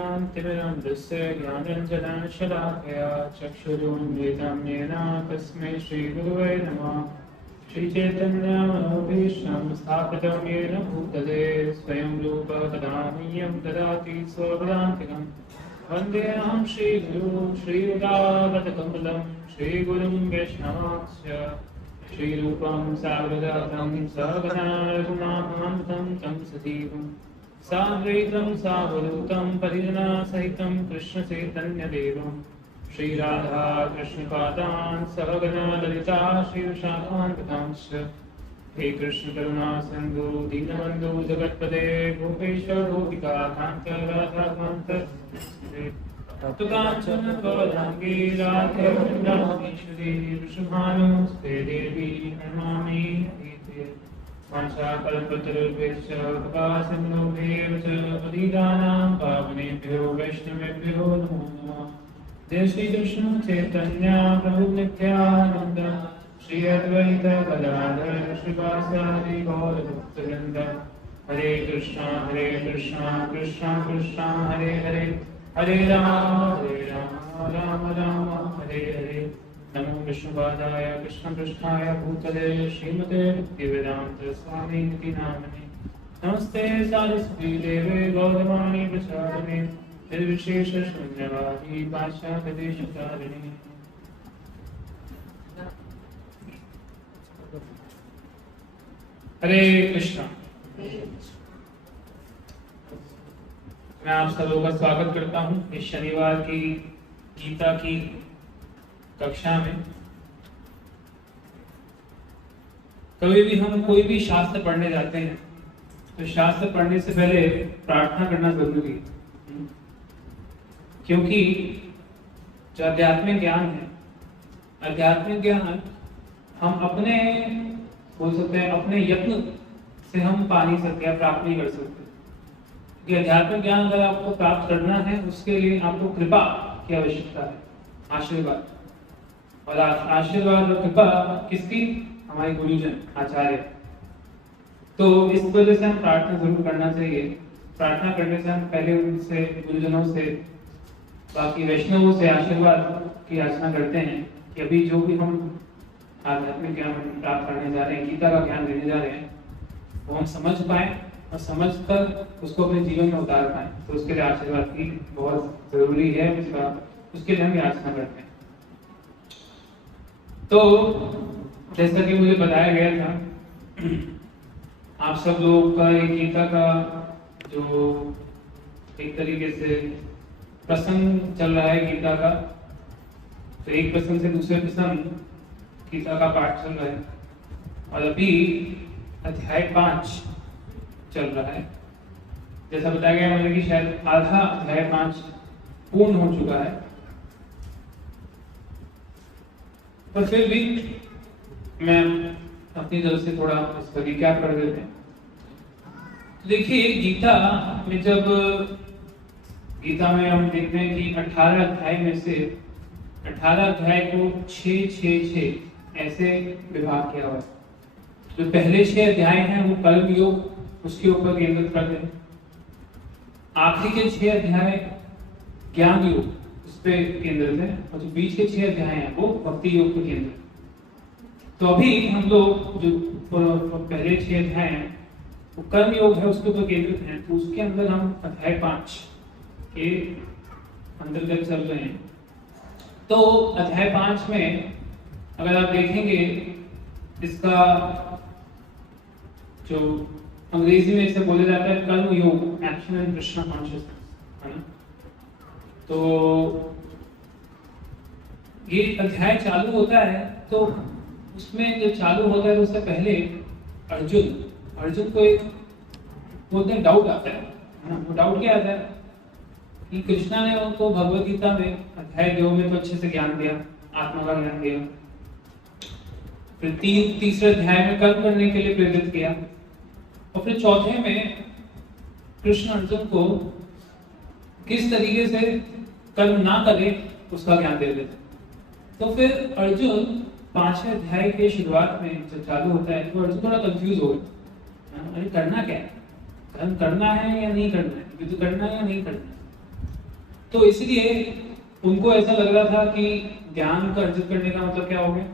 ज्ञानाञ्जनातिमिरन्दस्य ज्ञानञ्जनशलाकया चक्षुरुन्मिलितं येन तस्मै श्रीगुरुवे नमः। श्रीचैतन्यमनोभीष्टं स्थापितं येन भूतले स्वयं रूप तदा मह्यं ददाति स्वपदान्तिकम्। वन्देऽहं श्रीगुरुं श्रीयुतागतकमलं श्रीगुरुं वैष्णवांश्च श्रीरूपं साग्रजातं सहगना रघुनाथान्वितं तं सजीवं साद्वैतं सावधूतं परिजनसहितं कृष्णचैतन्यदेवं श्रीराधा कृष्णपादान् सहगना ललिता श्रीविशाखान्वितांश्च। हे कृष्ण करुणा सिन्धु दीनबन्धु जगत्पते गोपेश गोपिकान्त राधाकान्त तप्तकाञ्चन गौराङ्गी राधे वृन्दावनेश्वरी वृषभानुस्ते देवी नमामि हरिप्रिये। वाञ्छाकल्पतरुभ्यश्च कृपासिन्धुभ्येव च पतितानां पावनेभ्यो वैष्णवेभ्यो नमो नमः। जय श्री कृष्ण चैतन्य प्रभु नित्यानंद श्री अद्वैत गदाधर श्रीवासादि गौर भक्तवृंद। हरे कृष्णा कृष्णा कृष्णा हरे हरे हरे राम राम राम हरे हरे। नमो विष्णुपादाय कृष्णपृष्ठाय भूतले श्रीमते भक्तिवेदांत स्वामिनिति नामिने। नमस्ते सारस्वती देवे गौरवाणी प्रचारिणे निर्विशेष शून्यवादी पाश्चात्यदेशकारिणे। हरे कृष्णा। मैं आप सबों का स्वागत करता हूँ इस शनिवार की गीता की कक्षा में। कभी भी हम कोई भी शास्त्र पढ़ने जाते हैं तो शास्त्र पढ़ने से पहले प्रार्थना करना जरूरी है, क्योंकि जो आध्यात्मिक ज्ञान है, आध्यात्मिक ज्ञान हम अपने बोल सकते हैं अपने यत्न से हम पा नहीं सकते या प्राप्त नहीं कर सकते। कि आध्यात्मिक ज्ञान अगर आपको प्राप्त करना है उसके लिए आपको कृपा की आवश्यकता है, आशीर्वाद। और आशीर्वाद और कृपा किसकी? हमारे गुरुजन आचार्य। तो इस वजह से हम प्रार्थना जरूर करना चाहिए। प्रार्थना करने से हम पहले उनसे, गुरुजनों से, बाकी वैष्णवों से आशीर्वाद की याचना करते हैं कि अभी जो भी हम आध्यात्मिक ज्ञान प्राप्त करने जा रहे हैं, गीता का ज्ञान देने जा रहे हैं, वो हम समझ पाए और समझकर उसको अपने जीवन में उतार पाए। तो उसके लिए आशीर्वाद की बहुत जरूरी है, उसके लिए हम याचना करते हैं। तो जैसा कि मुझे बताया गया था, आप सब लोग का ये गीता का जो एक तरीके से प्रसंग चल रहा है गीता का, तो एक प्रसंग से दूसरे प्रसंग गीता का पाठ चल रहा है और अभी अध्याय 5 चल रहा है। जैसा बताया गया मुझे कि शायद आधा अध्याय 5 पूर्ण हो चुका है, पर फिर भी मैं अपनी तरफ से थोड़ा इसका रिकैप कर देते हैं। देखिए गीता में, जब गीता में हम देखते हैं कि 18 अध्याय में से 18 अध्याय को 6 ऐसे विभाग किया हुआ है। जो पहले 6 अध्याय हैं वो कर्म योग उसके ऊपर केंद्रित करते हैं। आखिरी के 6 अध्याय ज्ञान योग उस पर केंद्रित है और जो बीच के 6 अध्याय हैं वो भक्ति योग पर केंद्रित। तो अभी हम लोग जो पहले 6 अध्याय हैं वो कर्म योग है उसके ऊपर केंद्रित हैं। तो उसके अंदर हम अध्याय 5 के अंतर्गत चल रहे हैं। तो अध्याय 5 में अगर आप देखेंगे, इसका जो अंग्रेजी में इसे बोला जाता है कर्म योग, एक्शन एंड कृष्णा कॉन्शियसनेस, है ना। तो ये अध्याय चालू होता है, तो उसमें जब चालू होता है तो उससे पहले अर्जुन को एक बोलते हैं डाउट आता है। वो डाउट क्या आता है कि कृष्णा ने उनको भगवद गीता में अध्याय 2 में तो अच्छे से ज्ञान दिया, आत्मा का ज्ञान दिया, फिर तीसरे अध्याय में कर्म करने के लिए प्रेरित किया, और फिर चौथे में कृष्ण अर्जुन को किस तरीके से कर्म ना करे उसका ज्ञान दे देते। तो फिर अर्जुन 5वें अध्याय के शुरुआत में जब चालू होता है तो अर्जुन थोड़ा कंफ्यूज हो गया, अरे करना क्या है, कर्म करना है या नहीं करना है, युद्ध करना है या नहीं करना है। तो इसलिए उनको ऐसा लग रहा था कि ज्ञान को अर्जित करने का मतलब क्या हो गया,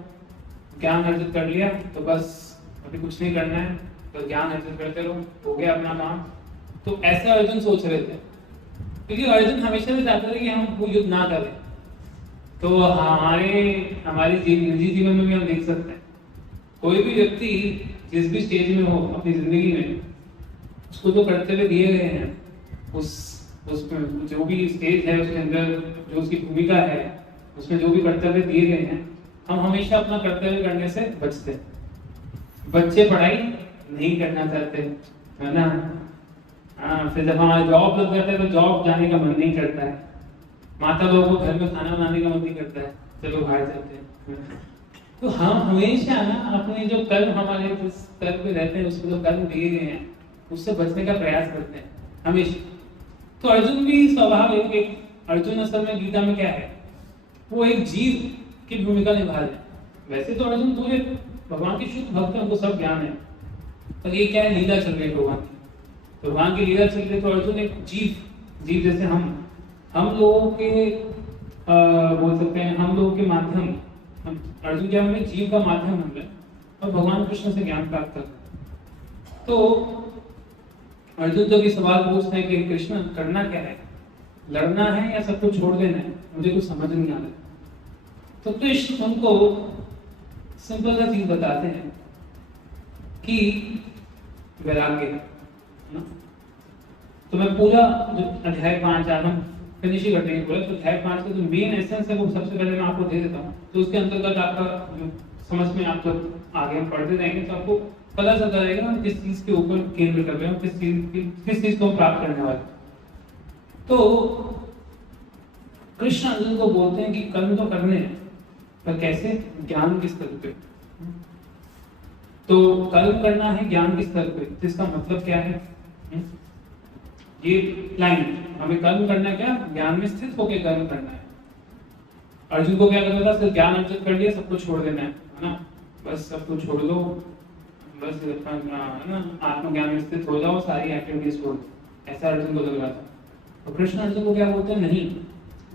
ज्ञान अर्जित कर लिया तो बस अभी कुछ नहीं करना है, तो ज्ञान अर्जित करते रहो, हो गया अपना काम। तो ऐसा अर्जुन सोच रहे थे, क्योंकि अर्जुन हमेशा से चाहते थे कि हम वो युद्ध ना करें। तो हमारे निजी जीवन में भी हम देख सकते हैं, कोई भी व्यक्ति जिस भी स्टेज में हो अपनी जिंदगी में, उसको जो कर्तव्य दिए गए हैं, उसमें जो भी स्टेज है उसके अंदर जो उसकी भूमिका है, उसमें जो भी कर्तव्य दिए गए हैं, हम हमेशा अपना कर्तव्य करने से बचते हैं। बच्चे पढ़ाई नहीं करना चाहते, है ना? हाँ, फिर जब हमारा जॉब लग जाता है तो जॉब जाने का मन नहीं करता है। माता लोगों को घर में खाना बनाने का मन नहीं करता है, चलो बाहर चलते हैं। तो हम हमेशा ना अपने जो कर्म, हमारे जिस कर्म पे रहते हैं, उसको जो कर्म दिए गए हैं, उससे बचने का प्रयास करते हैं हमेशा। तो अर्जुन भी स्वाभाविक, एक अर्जुन असल में गीता में क्या है, वो एक जीव की भूमिका निभा रहे हैं। वैसे तो अर्जुन पूरे भगवान के शुद्ध भक्त हैं, उनको सब ज्ञान है, पर ये क्या है, लीला चल रही है भगवान की। भगवान की लीला चल रही, तो अर्जुन एक जीव जैसे हम लोगों के बोल सकते हैं, हम लोगों के माध्यम, अर्जुन क्या हमें जीव का माध्यम बन गए और भगवान कृष्ण से ज्ञान प्राप्त कर। तो अर्जुन जब ये सवाल पूछते हैं कि कृष्ण करना क्या है, लड़ना है या सब कुछ छोड़ देना है, मुझे कुछ समझ नहीं आ रहा। तो कृष्ण उनको सिंपल सा चीज बताते हैं कि वैराग्य है ना। तो मैं पूरा जो अध्याय 5 आज हम फिनिश ही करते हैं पूरा, तो अध्याय 5 का जो मेन एसेंस है वो सबसे पहले मैं आपको दे देता हूँ। तो उसके अंतर्गत आपका समझ में, आप जब आगे हम पढ़ते जाएंगे तो आपको पता चलता रहेगा हम किस चीज के ऊपर केंद्र कर रहे हैं, किस चीज को प्राप्त करने वाले। तो कृष्ण अर्जुन को बोलते हैं कि कर्म तो करने हैं, पर कैसे, ज्ञान के स्तर पे। तो कर्म करना है ज्ञान के स्तर पे, जिसका मतलब क्या है, ये लाइन, हमें कर्म करना है क्या, ज्ञान में स्थित होकर कर्म करना है। अर्जुन को क्या करना था, सिर्फ ज्ञान अर्जित कर लिया, सब कुछ छोड़ देना है ना, बस सब कुछ छोड़ दो, बस है ना, आत्मज्ञान में स्थित हो जाओ, सारी एक्टिविटीज छोड़ दो, ऐसा अर्जुन को लग रहा था। तो कृष्ण अर्जुन को क्या बोलते हैं, नहीं,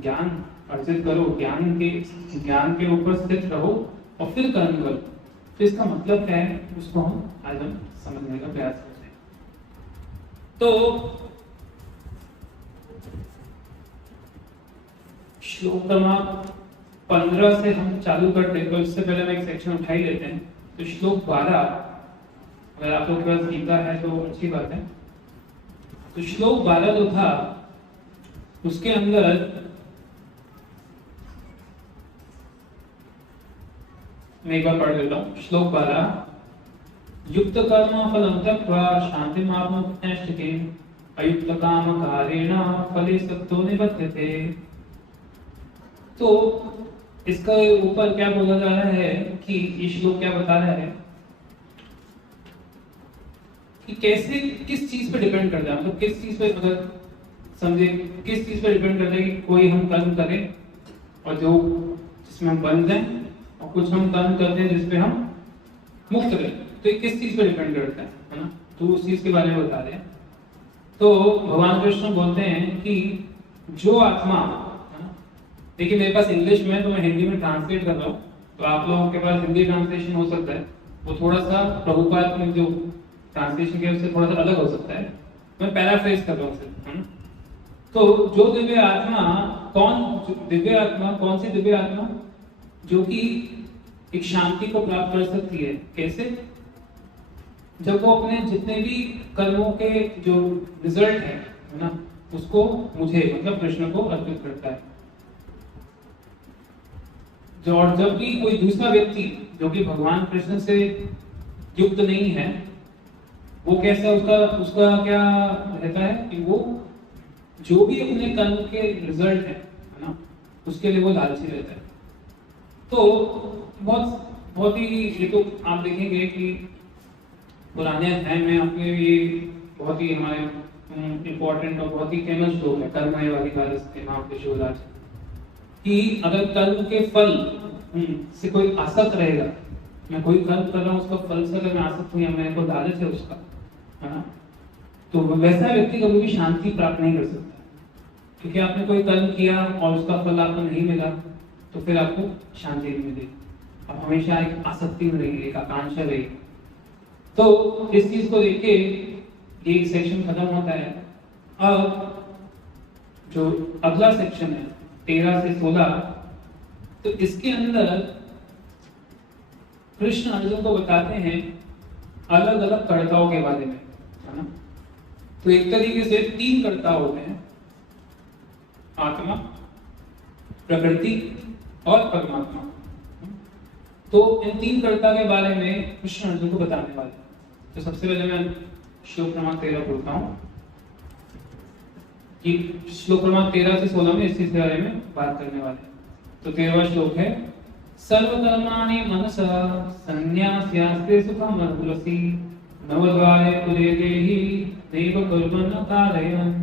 ज्ञान अर्जित करो, ज्ञान के ऊपर स्थित रहो और फिर कर्म करो। तो इसका मतलब क्या है, उसको आज हम समझने का प्रयास करते हैं। तो श्लोक क्रमांक 15 से हम चालू करते हैं, तो इससे पहले मैं एक सेक्शन उठा ही लेते हैं। तो श्लोक 12, अगर आप लोग के पास गीता है तो अच्छी बात है। तो श्लोक 12 जो था, उसके अंदर मैं एक बार पढ़ लेता हूँ। श्लोक 12, युक्त कर्म फलम त्यक्त्वा शान्तिमाप्नोति अयुक्त काम कारेण फले सत्तो निबध्यते। तो इसका ऊपर क्या बोला जा रहा है कि ये श्लोक क्या बता रहा है कि कैसे, किस चीज पे डिपेंड करता है, मतलब किस चीज पे, अगर समझे किस चीज पे डिपेंड करता है कि कोई हम कर्म करें और जो जिसमें हम बन जाएं, और कुछ हम कर्म करते हैं जिसपे हम मुक्त रहे। तो ये किस चीज पे डिपेंड करता है ना, तो उस चीज के बारे में बता रहे हैं। तो भगवान कृष्ण बोलते हैं कि जो आत्मा, देखिए मेरे पास इंग्लिश में है तो मैं हिंदी में ट्रांसलेट कर रहा हूँ, तो आप लोगों के पास हिंदी ट्रांसलेशन हो सकता है, वो थोड़ा सा प्रभुपाद में जो ट्रांसलेशन किया उससे थोड़ा सा अलग हो सकता है, मैं पैराफ्रेज कर रहा हूँ सिर्फ, है ना। तो जो दिव्य आत्मा, कौन सी दिव्य आत्मा, जो कि एक शांति को प्राप्त कर सकती है, कैसे, जब वो अपने जितने भी कर्मों के जो रिजल्ट है ना, उसको मुझे, मतलब कृष्ण को अर्पित करता है। जो, और जब भी कोई दूसरा व्यक्ति जो कि भगवान कृष्ण से युक्त नहीं है, वो कैसा, उसका क्या रहता है कि वो जो भी अपने कर्म के रिजल्ट है ना, उसके लिए वो लालची रहता है। तो बहुत ही, ये तो आप देखेंगे कि पुराने अध्याय में आपके ये बहुत ही हमारे इम्पोर्टेंट और बहुत ही फेमस श्लोक है, कर्मण्येवाधिकारस्ते के नाम पे शिवराज, कि अगर कर्म के फल से कोई आसक्त रहेगा, मैं कोई कर्म कर रहा हूँ उसका फल से अगर मैं आसक्त हूँ या मेरे को लालच है उसका, है ना, तो वैसा व्यक्ति कभी भी शांति प्राप्त नहीं कर सकता। क्योंकि आपने कोई कर्म किया और उसका फल आपको नहीं मिला तो फिर आपको शांति नहीं मिलेगी, आप हमेशा एक आसक्ति में रहेंगे, एक आकांक्षा रहेगी। तो इस चीज को देख के ये एक सेक्शन खत्म होता है। अब जो अगला सेक्शन है 13 से 16, तो इसके अंदर कृष्ण अर्जुन को बताते हैं अलग अलग कर्ताओं के बारे में, है ना। तो एक तरीके से 3 कर्ता होते हैं, आत्मा, प्रकृति और परमात्मा। तो इन 3 कर्ता के बारे में कृष्ण अर्जुन को बताने वाले। तो सबसे पहले मैं श्लोक क्रमांक 13 बोलता हूँ कि श्लोक क्रमांक 13 से 16 में इस चीज के बारे में बात करने वाले। तो 13वां श्लोक है, सर्वकर्माणि मनसा संन्यास्यास्ते सुखमर्पुरसि नवद्वारे पुरे देहि नैव कुर्वन् कारयन्।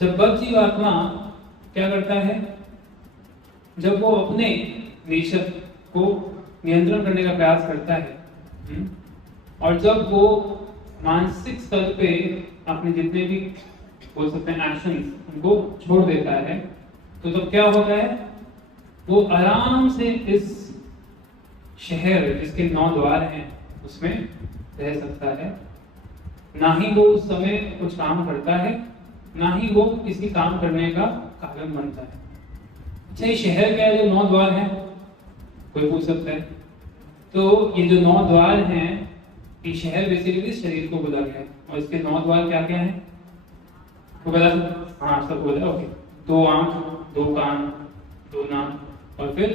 जब बद्ध जीवात्मा क्या करता है, जब वो अपने नेचर को नियंत्रण करने का प्रयास करता है और जब वो मानसिक स्तर पे अपने जितने भी बोल सकते हैं एक्शंस उनको छोड़ देता है, तो तब क्या होता है, वो आराम से इस शहर जिसके 9 द्वार हैं उसमें रह सकता है। ना ही वो उस समय कुछ काम करता है, ना ही वो किसी काम करने का कारण बनता है। अच्छा, ये शहर क्या है जो 9 द्वार हैं, कोई पूछ सकता है। तो ये जो 9 द्वार हैं, ये शहर बेसिकली शरीर को बोला गया है। और इसके 9 द्वार क्या क्या हैं, तो बता, हाँ सब बोला, ओके। 2 आंख, 2 कान, 2 नाक और फिर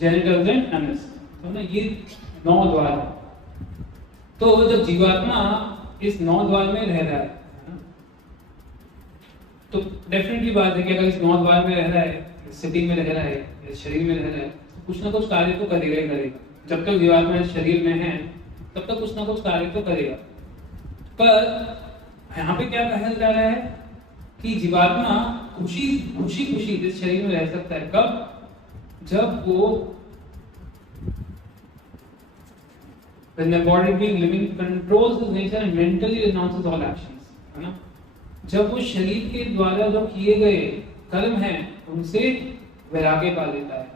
जेनिटल्स एंड एनस, तो ना ये 9 द्वार है। तो जब जीवात्मा इस 9 द्वार में रह रहा है, तो डेफिनेटली बात है कि अगर इस 9 द्वार में रह रहा है, सिटी में रह रहा है, इस शरीर में रह रहा है, तो कुछ ना कुछ कार्य तो करेगा ही करेगा। जब तक जीवात्मा इस शरीर में है तब तक कुछ ना कुछ कार्य तो करेगा। पर यहाँ पे क्या कहा जा रहा है कि जीवात्मा खुशी खुशी खुशी इस शरीर में रह सकता है कब, जब वो when the body being living controls his nature and mentally renounces all actions, है ना। जब वो शरीर के द्वारा जो किए गए कर्म हैं उनसे वैराग्य पा लेता है।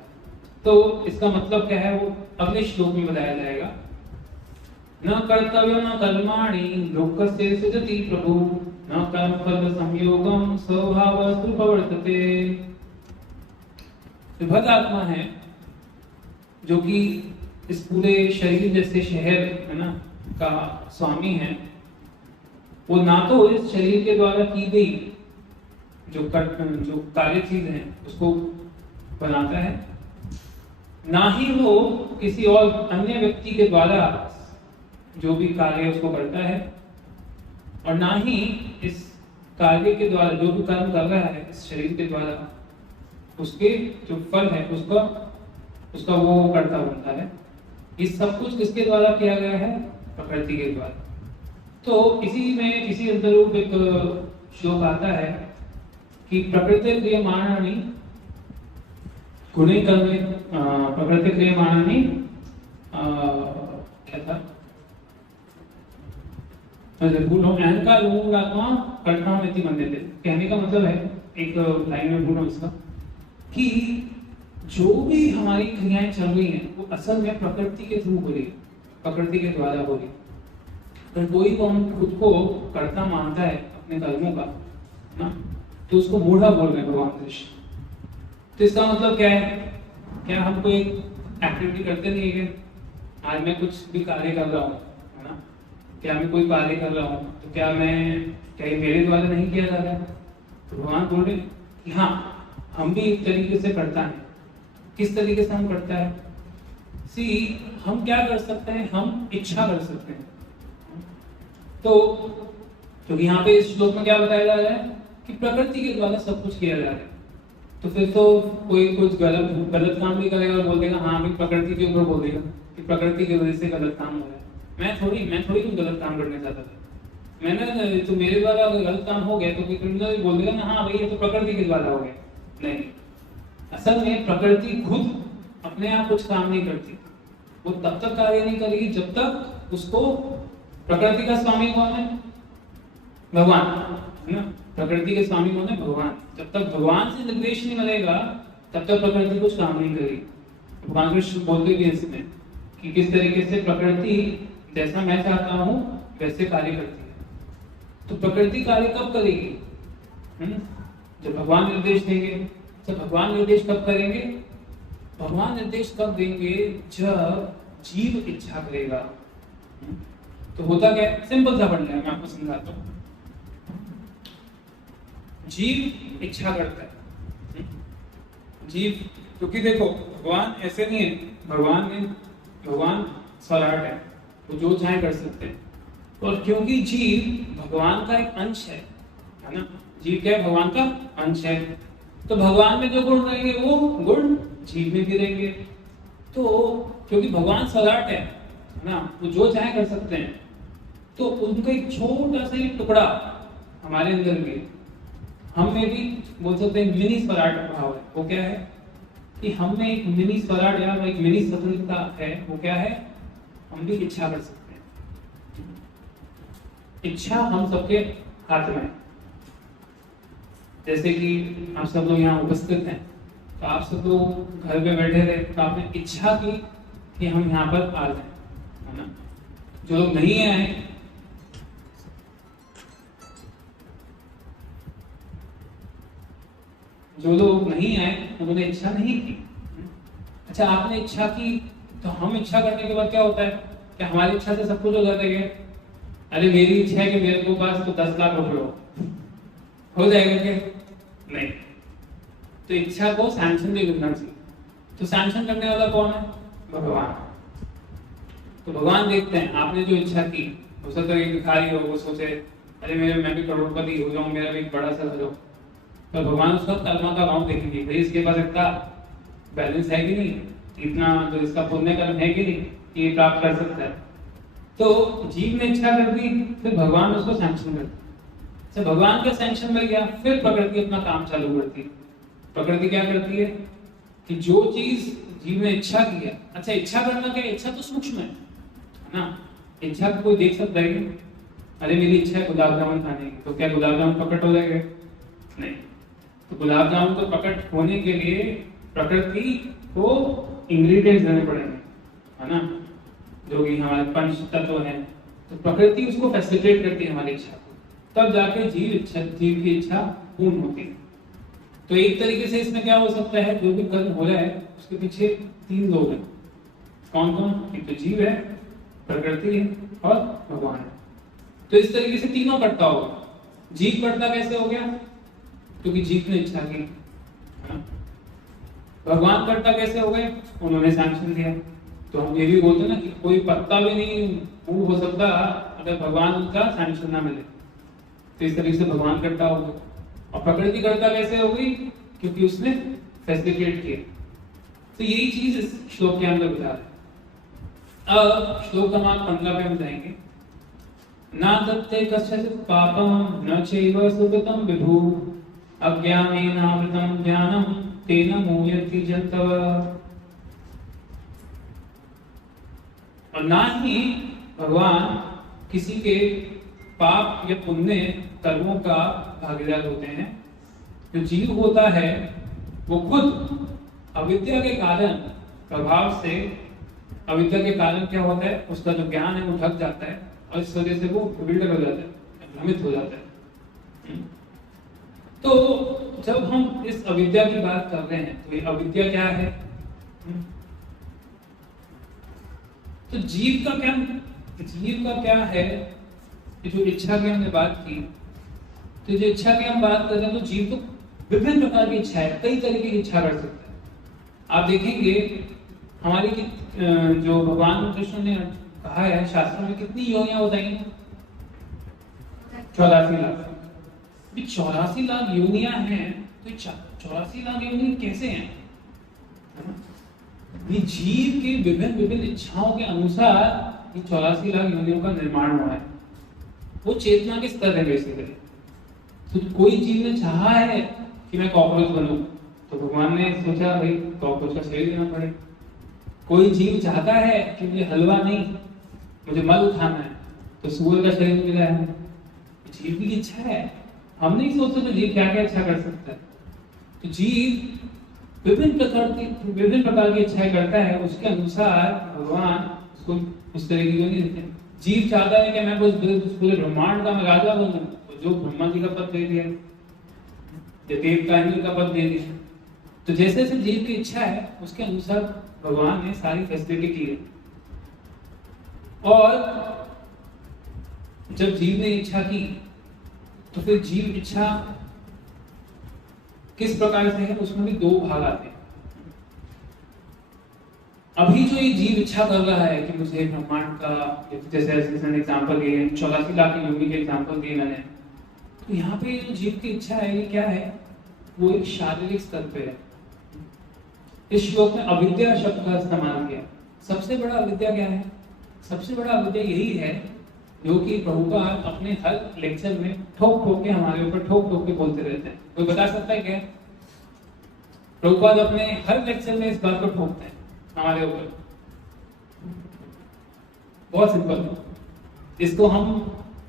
तो इसका मतलब क्या है, वो अगले श्लोक में बताया जाएगा। न कर्तव्यम न कर्माणि लोकस्य सृजति प्रभु न कर्म फल संयोगम स्वभावस्तु प्रवर्तते। बद्ध आत्मा है जो कि इस पूरे शरीर जैसे शहर, है ना, का स्वामी है। वो ना तो इस शरीर के द्वारा की गई जो कार्य चीज है उसको बनाता है, ना ही वो किसी और अन्य व्यक्ति के द्वारा जो भी कार्य उसको करता है, और ना ही इस कार्य के द्वारा जो भी कर्म कर रहा है इस शरीर के द्वारा उसके जो फल है उसका वो करता बनता है। ये सब कुछ किसके द्वारा किया गया है, प्रकृति के द्वारा। तो इसी अंतरूप एक श्लोक आता है कि प्रकृति क्रियमाणानि गुणे कर्मे, प्रकृति क्रियमाणानि क्या था, भूल हो, अहंकार लोगों आत्मा कर्ता में मन्यते। कहने का मतलब है, एक लाइन में भूल इसका, कि जो भी हमारी क्रियाएं चल रही हैं वो असल में प्रकृति के थ्रू हो रही है, प्रकृति के द्वारा हो रही है। तो कोई तो हम खुद को कर्ता मानता है अपने कर्मों का ना, तो उसको मूढ़ा बोल रहे हैं भगवान कृष्ण। तो इसका मतलब क्या है, क्या हम कोई एक्टिविटी करते नहीं है, आज मैं कुछ भी कार्य कर रहा हूँ, है ना, क्या मैं कोई कार्य कर रहा हूँ तो क्या ये मेरे द्वारा नहीं किया जा रहा है। तो भगवान बोल रहे कि हाँ, हम भी एक तरीके से करता है। किस तरीके से हम करता है, हम क्या कर सकते हैं, हम इच्छा कर सकते हैं। तो क्योंकि यहाँ पे इस श्लोक में क्या बताया जा रहा है कि प्रकृति के द्वारा सब कुछ किया जा रहा है, तो फिर तो कोई कुछ गलत काम भी करेगा और बोल देगा हाँ भी प्रकृति के ऊपर बोल देगा कि प्रकृति की वजह से गलत काम हो रहा है। मैं थोड़ी तुम गलत काम करने चाहता था, मैंने तो मेरे द्वारा अगर गलत काम हो गया तो कोई क्रिमिनल बोल देगा ना हाँ भाई ये तो प्रकृति के द्वारा हो गया। नहीं, असल में प्रकृति खुद अपने आप कुछ काम नहीं करती, वो तब तक कार्य नहीं करेगी जब तक उसको, प्रकृति का स्वामी कौन है, भगवान, है ना। प्रकृति के स्वामी कौन है? भगवान। जब तक भगवान से निर्देश नहीं मिलेगा तब तक प्रकृति कुछ काम नहीं करेगी। भगवान कृष्ण बोलते भी इसमें कि किस तरीके से प्रकृति जैसा मैं चाहता हूँ वैसे कार्य करती है। तो प्रकृति कार्य कब करेगी? जब भगवान निर्देश देंगे। तो भगवान निर्देश कब करेंगे? भगवान निर्देश कब देंगे? जब जीव इच्छा करेगा। तो होता क्या है? सिंपल सा बढ़ मैं आपको समझाता हूँ। जीव इच्छा करता है। जीव, क्योंकि देखो भगवान ऐसे नहीं है, भगवान स्वराट है, वो जो चाहे कर सकते हैं। और क्योंकि जीव भगवान का एक अंश है ना, जीव क्या है? भगवान का अंश है। तो भगवान में जो गुण रहेंगे वो गुण जीव में भी रहेंगे। तो क्योंकि भगवान स्वराट है ना, वो जो चाहे कर सकते हैं, तो उनका एक छोटा सा टुकड़ा हमारे अंदर भी, हम में भी बोल सकते हैं मिनी स्वराट भाव है। वो क्या है कि हम में एक मिनी स्वराट या एक मिनी स्वतंत्रता है। वो क्या है? हम भी इच्छा कर सकते हैं। इच्छा हम सबके हाथ में। जैसे कि आप सब लोग यहाँ उपस्थित हैं, तो आप सब लोग घर पे बैठे रहे तो आपने इच्छा की कि हम यहाँ पर आ जाए, है ना। जो लोग नहीं आए, उन्होंने इच्छा नहीं की। अच्छा, आपने इच्छा की, तो हम इच्छा करने के बाद क्या होता है? क्या हमारी इच्छा से सब कुछ हो जाता है क्या? अरे मेरी इच्छा है कि मेरे को पास तो 10 लाख रुपए हो जाएगा क्या? नहीं। तो इच्छा को सैंक्शन भी करना चाहिए। तो सैंक्शन करने वाला कौन है? भगवान। तो भगवान देखते हैं आपने जो इच्छा की, हो सकता है भिखारी हो, वो सोचे अरे मैं भी करोड़पति हो जाऊं, मेरा भी एक बड़ा सा घर हो। तो भगवान उसका कर्मा का अकाउंट देखेंगे, भाई इसके पास इतना बैलेंस है कि नहीं, इतना जो इसका पुण्य कर्म है कि नहीं, ये प्राप्त कर सकता है। तो जीव ने इच्छा कर दी, फिर भगवान उसको सैंक्शन करते। अच्छा, भगवान का सैंक्शन मिल गया, फिर प्रकृति अपना काम चालू करती है। प्रकृति क्या करती है कि जो चीज जीव ने इच्छा की है, अच्छा इच्छा करना क्या? इच्छा तो सूक्ष्म है ना। इच्छा को कोई देख सकता है? अरे मेरी इच्छा है गुलाब जामुन खाने की, तो क्या गुलाब जामुन प्रकट हो जाएगा? नहीं। तो गुलाब जामुन को प्रकट होने के लिए प्रकृति को इंग्रेडिएंट्स देने पड़ेंगे, है ना, जो कि हमारे पंच तत्व हैं। तो प्रकृति उसको फैसिलिटेट करती है हमारी इच्छा को, तब जाके जीव की इच्छा पूर्ण होती है। तो एक तरीके से इसमें क्या हो सकता है, जो भी कर्म हो रहा है उसके पीछे 3 लोग हैं। कौन कौन? एक तो जीव है, प्रकृति है और भगवान है। तो इस तरीके से तीनों करता होगा। जीव करता कैसे हो गया? क्योंकि जीव ने इच्छा की। भगवान करता कैसे हो गए? उन्होंने सैंक्शन दिया। तो हम ये भी बोलते हैं ना कि कोई पत्ता भी नहीं मूव हो सकता अगर भगवान उनका सैंक्शन ना मिले। तो इस तरीके से भगवान करता होगा। और प्रकृति करता कैसे हो गई? क्योंकि उसने फैसिलिटेट किया। तो यही चीज इस श्लोक के अंदर बता रहे। अब श्लोक क्रमांक 15 पे हम जाएंगे। ना दत्ते कश्चित् पापम न चैव सुकृतं विभु अज्ञानेनावृतं ज्ञानं तेन मोह्यति जन्तव। और ना ही भगवान किसी के पाप या पुण्य कर्मों का भागीदार होते हैं। जो जीव होता है वो खुद अविद्या के कारण प्रभाव से, अविद्या के कारण क्या होता है, उसका जो ज्ञान है वो ढक जाता है और इस वजह से वो विविल्ड हो जाता है, भ्रमित हो जाता है। तो जब हम इस अविद्या की बात कर रहे हैं तो ये अविद्या क्या है? तो जीव का क्या है? जो इच्छा की हमने बात की, तो जो इच्छा की हम बात कर रहे हैं तो जीव तो विभिन्न प्रकार की इच्छा है, कई तरीके की इच्छा कर सकता है। आप देखेंगे हमारी जो भगवान कृष्ण ने कहा है शास्त्रों में, कितनी योनियां बताई? 84 लाख। 84 लाख योनियां हैं। तो 84 लाख योनि कैसे हैं? ये जीव के विभिन्न इच्छाओं के अनुसार ये 84 लाख योनियों का निर्माण हुआ है। वो चेतना के स्तर है बेसिकली। तो कोई जीव ने चाहा है कि मैं कॉकरोच बनूं, तो भगवान ने सोचा भाई कॉकरोच का शरीर देना पड़े। कोई जीव चाहता है कि मुझे हलवा नहीं, मुझे मल उठाना है, तो सूअर का शरीर मिला है। जीव की इच्छा है। हम नहीं सोच सकते जीव क्या क्या अच्छा कर सकता है। तो जीव विभिन्न प्रकार की इच्छाएं करता है, उसके अनुसार भगवान उसको उस तरह की नहीं देते। जीव चाहता है कि मैं बस पूरे ब्रह्मांड का मैं राजा बनूं, तो जो ब्रह्मा जी का पद दे दिया, देवता इंद्र का पद दे दिया। तो जैसे जैसे जीव की इच्छा है उसके अनुसार भगवान ने सारी फैसिलिटी की है। और जब जीव ने इच्छा की तो फिर जीव इच्छा किस प्रकार से है, उसमें भी दो भाग आते हैं। अभी जो ये जीव इच्छा कर रहा है कि मुझे ब्रह्मांड का, जैसे एग्जांपल दिए 84 लाख योनि के एग्जांपल दिए मैंने, तो यहाँ पे जो जीव की इच्छा है ये क्या है, वो एक शारीरिक स्तर पे है। इस श्लोक में अविद्या शब्द का इस्तेमाल किया। सबसे बड़ा अविद्या क्या है? सबसे बड़ा अविद्या यही है जो कि प्रभुपाद अपने हर लेक्चर में ठोक ठोक के हमारे ऊपर ठोक ठोक के बोलते रहते हैं। कोई बता सकता है क्या? प्रभुपाद अपने हर लेक्चर में इस बात को ठोकते हैं हमारे ऊपर। बहुत सिंपल, इसको हम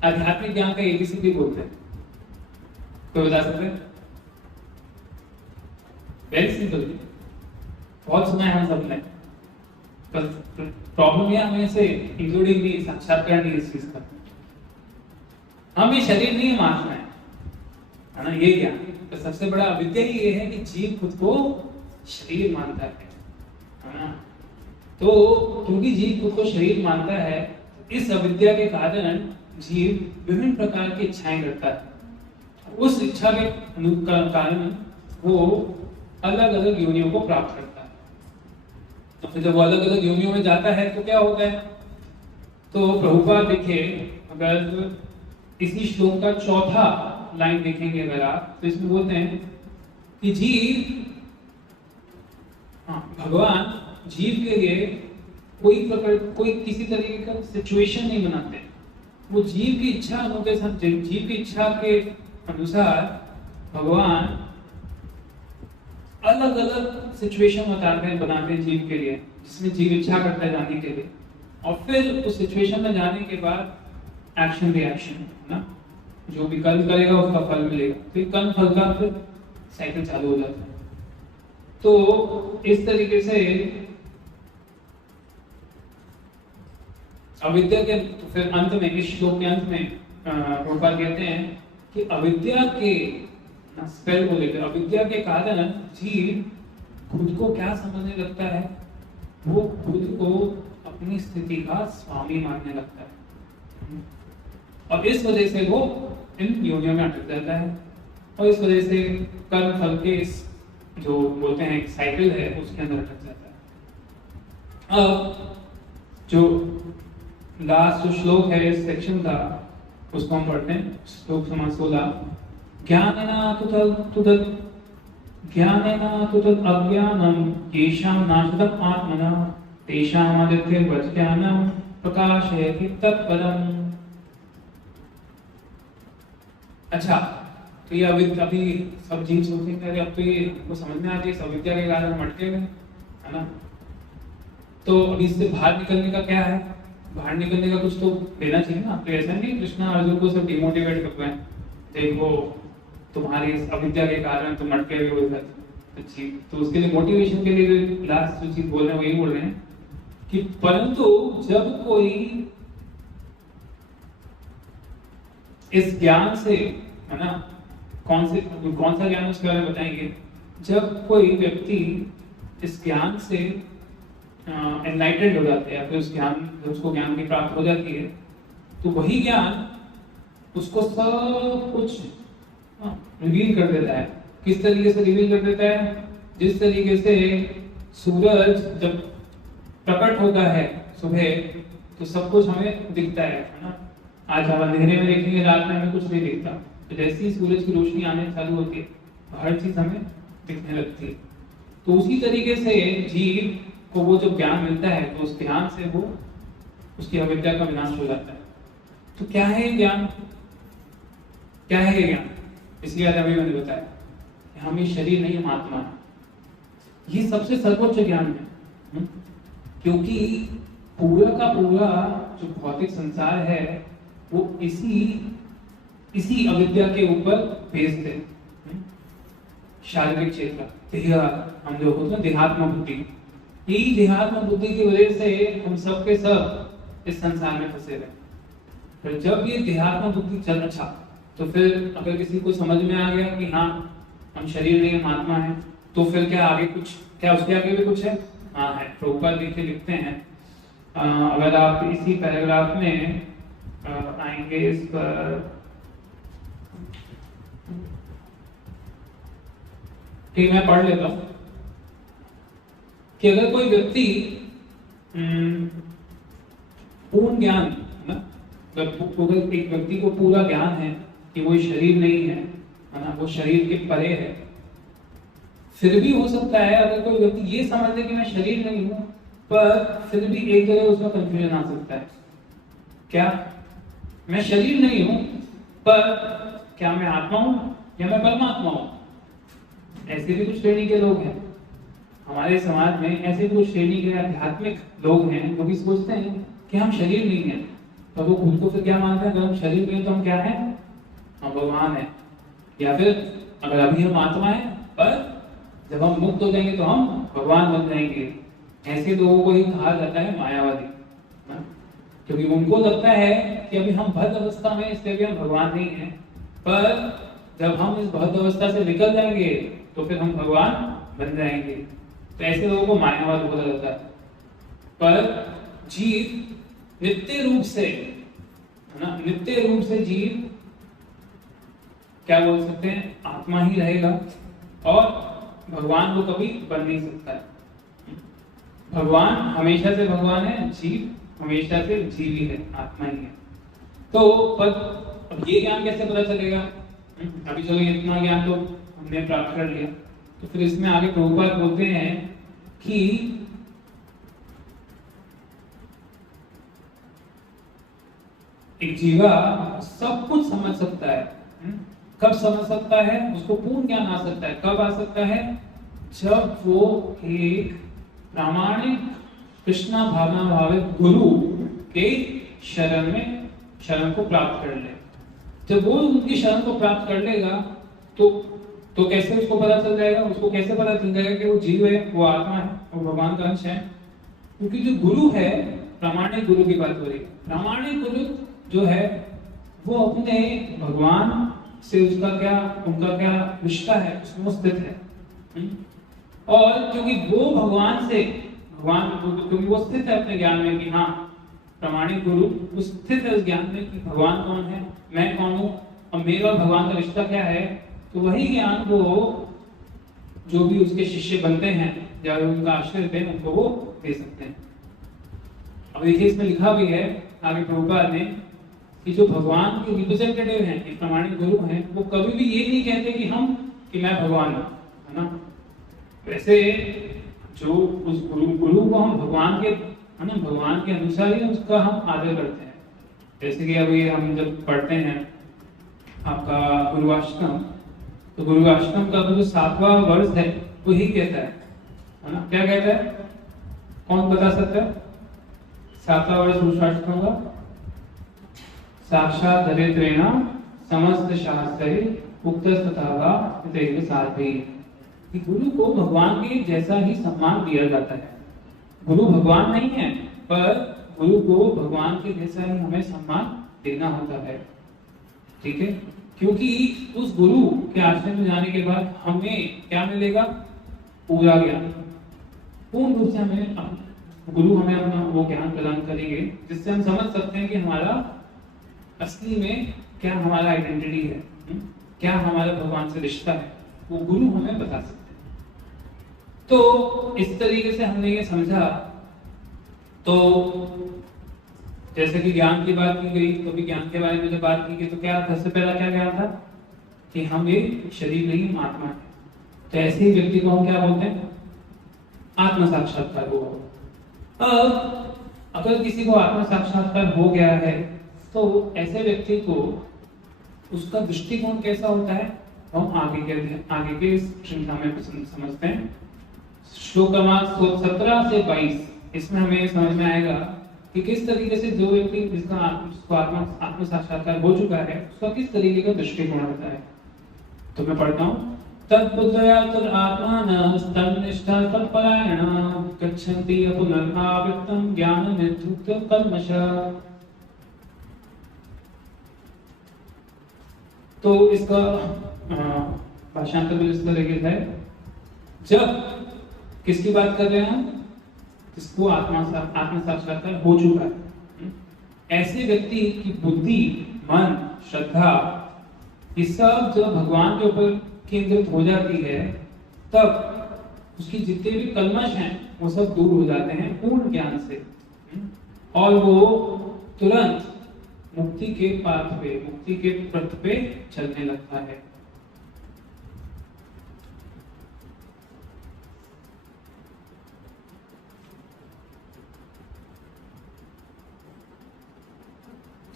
आध्यात्मिक ज्ञान का एबीसीडी बोलते हैं। कोई बता सकते हैं? वेरी सिंपल, बहुत सुना है हम सबने। प्रॉब्लम यह हमें से इंक्लूडिंग भी साक्षात्कार नहीं इस चीज का। हमें शरीर नहीं मानना है ना, ये क्या? तो सबसे बड़ा अविद्या ये है कि जीव खुद को शरीर मानता है ना। तो क्योंकि जीव खुद को शरीर मानता है, इस अविद्या के कारण जीव विभिन्न प्रकार की इच्छाएं करता है। उस इच्छा के कारण वो अलग अलग योनियों को प्राप्त करता है। तो फिर जब वो अलग अलग योनियों में जाता है तो क्या होता है? तो प्रभुपाद देखे, अगर इसी श्लोक का चौथा लाइन देखेंगे अगर आप, तो इसमें बोलते हैं कि जीव, भगवान जीव के लिए कोई किसी तरीके का सिचुएशन नहीं बनाते। वो जीव की इच्छा अनुसार, जीव की इच्छा के अनुसार भगवान अलग अलग सिचुएशन बनाते हैं जीव के लिए, जिसमें जीव इच्छा करता है जाने के लिए। और फिर उस सिचुएशन में जाने के बाद एक्शन रिएक्शन ना, जो भी कर्म करेगा उसका फल मिलेगा, फिर कर्म फल का फिर साइकिल चालू हो जाता है। तो इस तरीके से अविद्या के, तो फिर अंत में, इस श्लोक के अंत में प्रभुपाद कहते हैं कि अविद्या के स्पेल को लेकर, अविद्या के कारण जीव खुद को क्या समझने लगता है? वो खुद को अपनी स्थिति का स्वामी मानने लगता है, और इस वजह से वो इन योनियों में अटक जाता है, और इस वजह से कर्म फल के इस जो बोलते हैं एक साइकिल है उसके अंदर अटक जाता है। अब जो लास्ट जो श्लोक है इस सेक्शन का, उसको हम पढ़ते हैं। श्लोक क्रमांक 16। ज्ञानेन तु तद् अज्ञानं येषां नाशतं आत्मना तेषाम् आदित्यवत् ज्ञानं प्रकाशयति तत्पदम्। अच्छा, तो ये अभी सब जीव सोचेंगे अब तो ये हमको समझ में आ गया, अविद्या के कारण हम अटके हुए है ना। तो अभी इससे बाहर निकलने का क्या है? बाहर निकलने का कुछ तो देना चाहिए ना। तो ऐसा नहीं कृष्णा अर्जुन को सब डिमोटिवेट कर रहे हैं, देखो तुम्हारी इस अविद्या के कारण तुम अटके हुए हो इधर। तो उसके लिए मोटिवेशन के लिए लास्ट जो चीज बोल रहे हैं वही बोल रहे हैं कि परंतु जब कोई इस ज्ञान से, है ना, कौन सा ज्ञान उसके बारे में बताएंगे। जब कोई व्यक्ति इस ज्ञान से एनलाइटेंड हो जाता है, या फिर उस ज्ञान, उसको ज्ञान की प्राप्त हो जाती है, तो वही ज्ञान उसको सब कुछ रिवील कर देता है। किस तरीके से रिवील कर देता है? जिस तरीके से सूरज जब प्रकट होता है सुबह तो सब कुछ हमें दिखता है ना। आज हम अंधेरे में देखेंगे, रात में हमें कुछ नहीं दिखता, तो जैसे ही सूरज की रोशनी आने चालू होती है तो हर चीज हमें दिखने लगती है। तो उसी तरीके से जीव को वो जो ज्ञान मिलता है तो उस ज्ञान से वो उसकी अविद्या का विनाश हो जाता है। तो क्या है ज्ञान? क्या है ये ज्ञान? इसलिए अभी मैंने बताया कि हम ये शरीर नहीं, हम आत्मा है। ये सबसे सर्वोच्च ज्ञान है, क्योंकि पूरा का पूरा जो भौतिक संसार है वो इसी अविद्या के ऊपर भेज थे। शारीरिक क्षेत्र, देह, हम जो होते हैं देहात्म बुद्धि, यही देहात्म बुद्धि की वजह से हम सब के सब इस संसार में फंसे रहे। फिर जब ये देहात्म बुद्धि चल अच्छा, तो फिर अगर किसी को समझ में आ गया कि हाँ हम शरीर नहीं हम आत्मा है, तो फिर क्या आगे कुछ, क्या उसके आगे भी कुछ है? हाँ है। प्रभुपाद जी लिखते हैं, अगर आप इसी पैराग्राफ में आएंगे इस पर, कि मैं पढ़ लेता हूं कि अगर कोई व्यक्ति पूर्ण ज्ञान, अगर एक व्यक्ति को पूरा ज्ञान है कि वो शरीर नहीं है ना, वो शरीर के परे है, फिर भी हो सकता है अगर कोई व्यक्ति ये समझ ले कि मैं शरीर नहीं हूं, पर फिर भी एक जगह उसमें कंफ्यूजन आ सकता है। क्या मैं शरीर नहीं हूं, पर क्या मैं आत्मा हूं या मैं परमात्मा हूं? ऐसे भी कुछ श्रेणी के लोग हैं हमारे समाज में, ऐसे कुछ श्रेणी के आध्यात्मिक लोग हैं जो भी सोचते हैं कि हम शरीर नहीं है, तो वो खुद को फिर क्या मानते हैं? अगर हम शरीर नहीं तो हम क्या है? हम भगवान है, या फिर अगर अभी हम आत्मा है, पर जब हम मुक्त हो जाएंगे तो हम भगवान बन जाएंगे। ऐसे लोगों को ही कहा जाता है मायावादी, क्योंकि उनको लगता है कि अभी हम बद्ध अवस्था में, इसलिए भी हम भगवान नहीं है, पर जब हम इस बद्ध अवस्था से निकल जाएंगे तो फिर हम भगवान बन जाएंगे। तो ऐसे लोगों को मायावाद बोला जाता है। पर जीव नित्य रूप से, है ना, नित्य रूप से जीव क्या बोल सकते हैं? आत्मा ही रहेगा, और भगवान को कभी बन नहीं सकता है। भगवान हमेशा से भगवान है, जीव हमेशा से जीव ही है, आत्मा ही है। तो पर अब ये ज्ञान कैसे पता चलेगा? अभी चलो इतना ज्ञान तो हमने प्राप्त कर लिया, तो फिर इसमें आगे प्रभुपाद बोलते हैं कि एक जीवा सब कुछ समझ सकता है। कब समझ सकता है? उसको पूर्ण ज्ञान आ सकता है। कब आ सकता है? जब वो एक प्रामाणिक कृष्णा भावना भावित गुरु के शरण को प्राप्त कर ले। जब वो उनकी शरण को प्राप्त कर लेगा तो कैसे उसको पता चल जाएगा? उसको कैसे पता चल जाएगा कि वो जीव है, वो आत्मा है, वो भगवान का अंश है? क्योंकि जो गुरु है, प्रामाणिक गुरु की बात हो रही है, प्रामाणिक गुरु जो है वो अपने भगवान से उनका क्या रिश्ता है, उसमें स्थित है। और क्योंकि वो भगवान क्योंकि वो स्थित है अपने ज्ञान में कि हाँ, प्रामाणिक गुरु वो स्थित है उस ज्ञान में कि भगवान कौन है, मैं कौन हूँ, और मेरा भगवान का रिश्ता क्या है। तो वही ज्ञान वो जो भी उसके शिष्य बनते हैं या उनका आश्रय लेते हैं, उनको वो दे सकते हैं। अब देखिए इसमें लिखा भी है आगे प्रभुपाद ने कि जो भगवान के रिप्रेजेंटेटिव हैं, एक प्रामाणिक गुरु हैं, वो कभी भी ये नहीं कहते कि मैं भगवान हूँ, है ना। वैसे जो उस गुरु को हम भगवान के अनुसार ही उसका हम आदर करते हैं। जैसे कि अभी हम जब पढ़ते हैं आपका गुरुवाष्टकम, तो गुरुवाष्टकम का जो 7वां वर्ष है वो ही कहता है ना, क्या कहता है? कौन बता सकता है 7वां वर्ष गुरुवाष्टकम का? साक्षात दरिद्रेण समस्त शास्त्रे उक्तस्तथा तथैव साध्वी। गुरु को भगवान के जैसा ही सम्मान दिया जाता है। गुरु भगवान नहीं है, पर गुरु को भगवान के जैसा ही हमें सम्मान देना होता है, ठीक है। क्योंकि उस गुरु के आश्रम में जाने के बाद हमें क्या मिलेगा? पूरा ज्ञान। पूर्ण रूप से गुरु हमें अपना वो ज्ञान प्रदान करेंगे, जिससे हम समझ सकते हैं कि हमारा असली में क्या हमारा आइडेंटिटी है, क्या हमारा भगवान से रिश्ता है, वो गुरु हमें बता सकते हैं। तो इस तरीके से हमने ये समझा। तो जैसे कि ज्ञान की बात की गई, तो भी ज्ञान के बारे में जब बात की गई तो क्या सबसे पहला क्या ज्ञान था? कि हम ये शरीर नहीं आत्मा है। तो ऐसे ही व्यक्ति को हम क्या बोलते हैं? आत्म साक्षात्कार हुआ। अब अगर किसी को आत्म साक्षात्कार हो गया है तो ऐसे व्यक्ति को उसका दृष्टिकोण कैसा होता है, हम आगे के श्रृंखला में समझते हैं। श्लोक क्रमांक 17 से 22 इसमें हमें समझ में आएगा कि किस तरीके से जो व्यक्ति जिसका आत्म साक्षात्कार हो चुका है उसका किस तरीके का दृष्टिकोण होता है। तो मैं पढ़ता हूँ। तद्बुद्धया तद् आत्मानः तन्निष्ठा तत्परायणः गच्छन्ति पुनरावृत्तं ज्ञाननिर्धूतं कल्मषः। तो इसका भाषांतर भी इस तरीके से है, जब किसकी बात कर रहे हैं हम, जिसको आत्म साक्षात्कार हो चुका है, ऐसे व्यक्ति की बुद्धि, मन, श्रद्धा ये सब जब भगवान के ऊपर केंद्रित हो जाती है, तब उसकी जितने भी कल्मश हैं वो सब दूर हो जाते हैं पूर्ण ज्ञान से, और वो तुरंत मुक्ति के पाथ पे, मुक्ति के पथ पे चलने लगता है।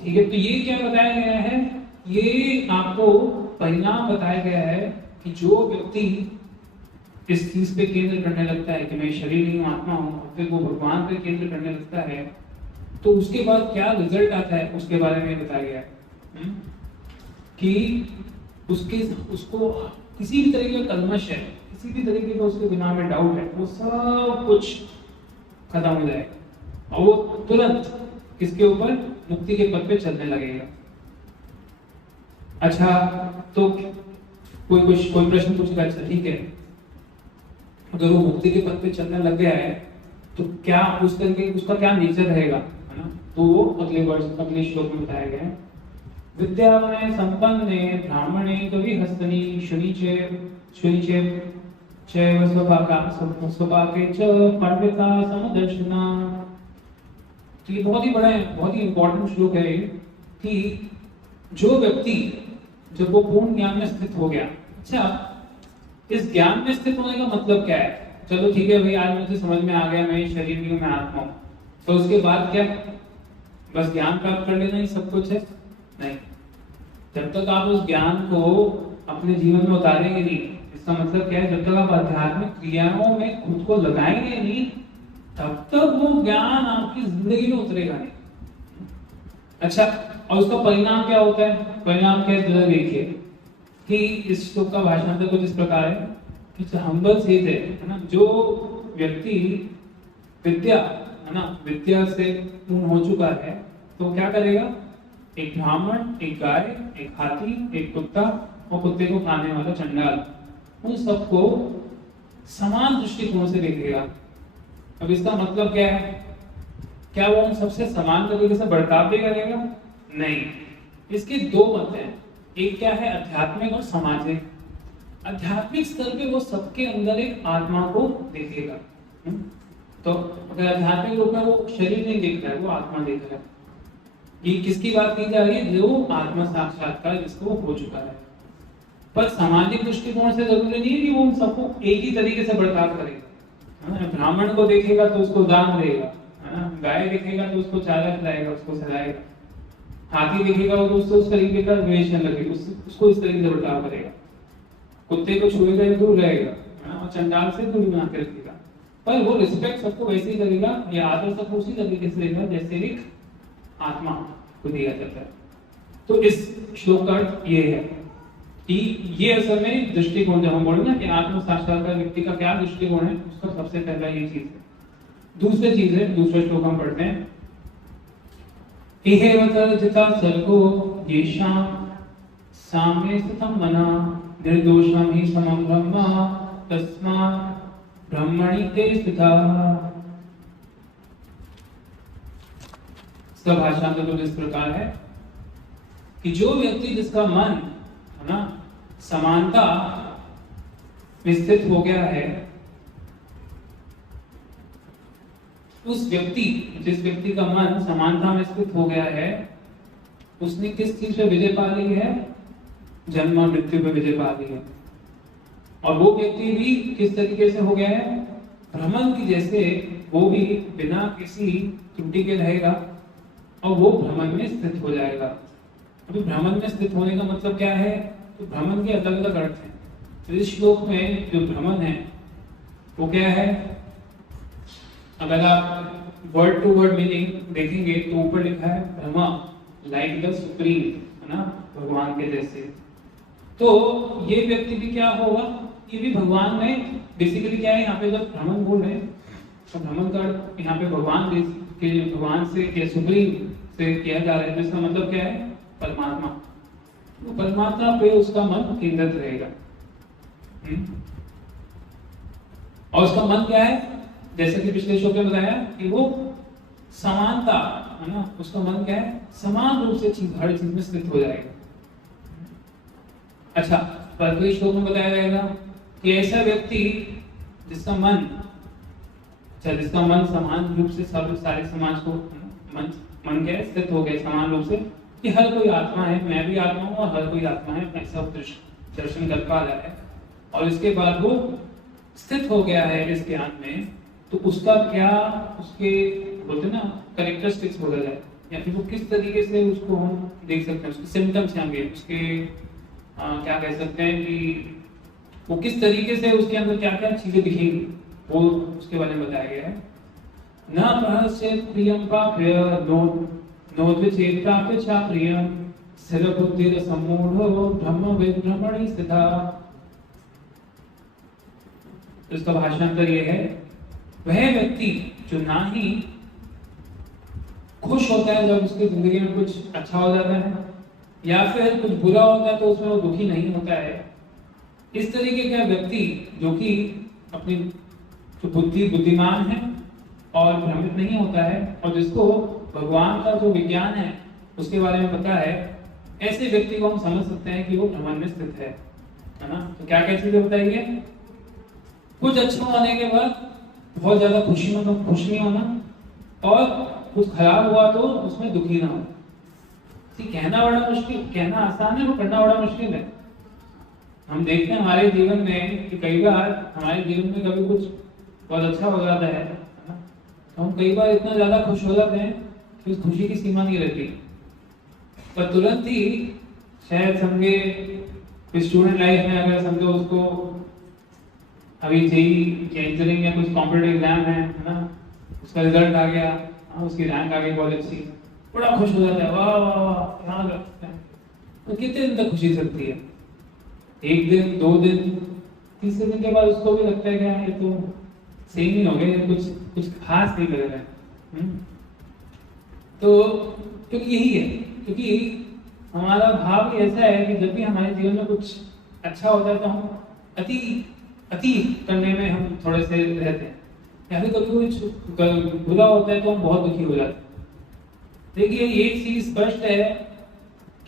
ठीक है, तो ये क्या बताया गया है, ये आपको परिणाम बताया गया है कि जो व्यक्ति इस चीज पे केंद्र करने लगता है कि मैं शरीर नहीं हूं, आत्मा हूं, फिर वो भगवान पे केंद्र करने लगता है, तो उसके बाद क्या रिजल्ट आता है उसके बारे में बताया गया है कि उसको किसी भी तरीके का कल्मश है, किसी भी तरीके का उसके दिमाग में डाउट है, वो सब कुछ खत्म हो जाएगा और वो तुरंत किसके ऊपर, मुक्ति के पथ पे चलने लगेगा। अच्छा, तो कोई प्रश्न पूछेगा, अच्छा ठीक है, अगर वो मुक्ति के पथ पे चलने लग गया है तो क्या उस तरीके उसका क्या नेचर रहेगा, है ना? तो वो अगले श्लोक में बताया गया है। विद्यामय संपन्ने ब्राह्मणे कवि हस्तनी शुनिचे चैव स्वपाके च पंडिता समदर्शना। तो ये बहुत ही बड़ा है, बहुत ही इंपॉर्टेंट श्लोक है कि जो व्यक्ति जब वो पूर्ण ज्ञान में स्थित हो गया, अच्छा इस ज्ञान में स्थित होने का मतलब क्या है, चलो ठीक है भाई, आज मुझे समझ में आ गया मैं शरीर नहीं हूं, मैं आत्मा हूं, तो उसके बाद क्या बस ज्ञान प्राप्त कर लेना ही सब कुछ है? नहीं, जब तक आप उस ज्ञान को अपने जीवन में उतारेंगे नहीं, इसका मतलब क्या है, जब तक आप आध्यात्मिक क्रियाओं में खुद को लगाएंगे नहीं, तब तक वो ज्ञान आपकी जिंदगी में उतरेगा नहीं। अच्छा, और उसका परिणाम क्या होता है, परिणाम क्या है देखिए कि इस श्लोक का भाषांतर कुछ इस प्रकार है कि हम्बल से है ना, जो व्यक्ति विद्या, है ना, विद्या से पूर्ण हो चुका है, तो क्या करेगा, एक ब्राह्मण, एक गाय, एक हाथी, एक कुत्ता और कुत्ते को खाने वाला चंडाल, उन सबको समान दृष्टिकोण से देखेगा। अब इसका मतलब क्या है, क्या वो उन सबसे समान तरीके से बर्ताव भी करेगा? नहीं, इसके दो मत हैं, एक क्या है आध्यात्मिक और सामाजिक। आध्यात्मिक स्तर पे वो सबके अंदर एक आत्मा को देखेगा। तो अगर आध्यात्मिक रूप में वो शरीर नहीं देख रहा है, वो आत्मा देख रहा है। ये किसकी बात की जा रही है, जो आत्मा साक्षात्कार जिसको हो चुका है। पर सामाजिक दृष्टिकोण से जरूरी नहीं है कि वो उन सबको एक ही तरीके से बर्ताव करेगा। ब्राह्मण को देखेगा तो उसको दान देगा, है ना, गाय देखेगा तो उसको चारा खिलाएगा, उसको सहलाएगा, हाथी देखेगा तो उससे उस तरीके का द्वेष न लगेगा, उसको इस तरीके से बर्ताव करेगा, कुत्ते को छुएगा या दूर रहेगा, और चंडाल से दूरी बना के रखेगा। पर वो रिस्पेक्ट सबको वैसे ही करेगा, या आदर सबको उसी तरीके से देगा जैसे एक आत्मा को दिया जाता है। तो इस श्लोक का अर्थ ये है कि ये असल में दृष्टिकोण, जब हम बोले ना कि आत्म साक्षात्कार व्यक्ति का क्या दृष्टिकोण है, उसका सबसे पहला ये चीज है। दूसरी चीज है, दूसरा श्लोक हम पढ़ते हैं, इहेव तर्जिता सर्गो येषां साम्ये स्थितं मनः निर्दोषं हि समं ब्रह्म तस्मात् ब्रह्मणि ते स्थिताः। इसका भाषांतर तो इस प्रकार है कि जो व्यक्ति जिसका मन, है ना, समानता में स्थित हो गया है, उस व्यक्ति, जिस व्यक्ति का मन समानता में स्थित हो गया है, उसने किस चीज पे विजय पा ली है, जन्म और मृत्यु पे विजय पा ली है। और वो व्यक्ति भी किस तरीके से हो गया है, भ्रमण की जैसे वो भी बिना किसी त्रुटि के रहेगा और वो भ्रमण में स्थित हो जाएगा। अभी भ्रमण में स्थित होने का मतलब क्या है, तो भ्रमण के अलग अलग अर्थ हैं। तो इस श्लोक में जो भ्रमण है वो क्या है, अगर आप वर्ड टू वर्ड मीनिंग देखेंगे तो ऊपर लिखा है ब्रह्मा, लाइक द सुप्रीम, है ना, भगवान के जैसे। तो ये व्यक्ति भी क्या होगा, ये भी भगवान में बेसिकली क्या है, यहाँ पे जब भ्रमण बोल रहे हैं तो भ्रमण का यहाँ पे भगवान से या सुप्रीम से किया जा रहा है, तो इसका मतलब क्या है, परमात्मा। तो परमात्मा पे उसका मन केंद्रित रहेगा। और उसका मन क्या है, जैसे कि पिछले शो में बताया कि वो समानता है ना, उसका मन क्या है, समान रूप से हर चीज में स्थित हो जाएगा। अच्छा, पर अगले श्लोक में बताया जाएगा कि ऐसा व्यक्ति जिसका मन समान रूप से सारे समाज को मन क्या है, स्थित हो गया समान रूप से, कि हर कोई आत्मा है, मैं भी आत्मा हूँ और हर कोई आत्मा है, ऐसा दर्शन कर पा रहा है, और इसके बाद वो स्थित हो गया है इस ज्ञान में, तो उसका क्या, उसके बोलते ना कैरेक्टरिस्टिक्स बोला जाए, या फिर वो किस तरीके से उसको हम देख सकते हैं, उसके सिम्टम्स होंगे, उसके क्या कह सकते हैं कि वो किस तरीके से उसके अंदर क्या क्या चीजें दिखेंगी, वो उसके बारे में बताया गया है। न प्रहस्येत् प्रियं पाप्य नोद्विचेत् प्राप्य च प्रियं स्थिर बुद्धिर सम्मूढ़ो ब्रह्म विभ्रमणि स्थिता। इसका भाषांतर ये है, वह व्यक्ति जो ना ही खुश होता है जब उसकी जिंदगी में कुछ अच्छा हो जाता है, या फिर कुछ बुरा होता है तो उसमें वो दुखी नहीं होता है, इस तरीके का व्यक्ति जो कि अपनी जो बुद्धिमान है और भ्रमित नहीं होता है, और जिसको भगवान का जो विज्ञान है उसके बारे में पता है, ऐसे व्यक्ति को हम समझ सकते हैं कि वो भ्रमण में स्थित है ना। तो क्या क्या चीजें बताइए, कुछ अच्छा होने के बाद बहुत ज्यादा खुश नहीं होना, और कुछ खराब हुआ तो उसमें दुखी ना हो। कहना बड़ा मुश्किल, कहना आसान है, वो करना बड़ा मुश्किल है। हम देखते हैं हमारे जीवन में कि कई बार हमारे जीवन में कभी कुछ बहुत अच्छा हो जाता है ना, तो हम कई बार इतना ज्यादा खुश हो जाते हैं कि उस खुशी की सीमा नहीं रहती, पर तुरंत ही शायद समझे स्टूडेंट लाइफ में अगर समझो उसको अभी जेई या इंजीनियरिंग या कुछ कॉम्पिटिटिव एग्जाम है ना, उसका रिजल्ट आ गया, उसकी रैंक आ गई कॉलेज की, बड़ा खुश हो जाता है, वाह वाह वाह यहाँ लगता है। तो कितने दिन तक खुशी चलती है, एक दिन, 2 दिन, तीसरे दिन के बाद उसको भी लगता है कि ये तो सेम ही हो गया, कुछ खास नहीं लग रहा है। तो क्योंकि यही है, क्योंकि हमारा भाव ऐसा है कि जब भी हमारे जीवन में कुछ अच्छा होता है तो हम अति करने में हम थोड़े से रहते हैं, या फिर कभी कुछ बुरा होता है तो हम बहुत दुखी हो जाते हैं। देखिए एक चीज स्पष्ट है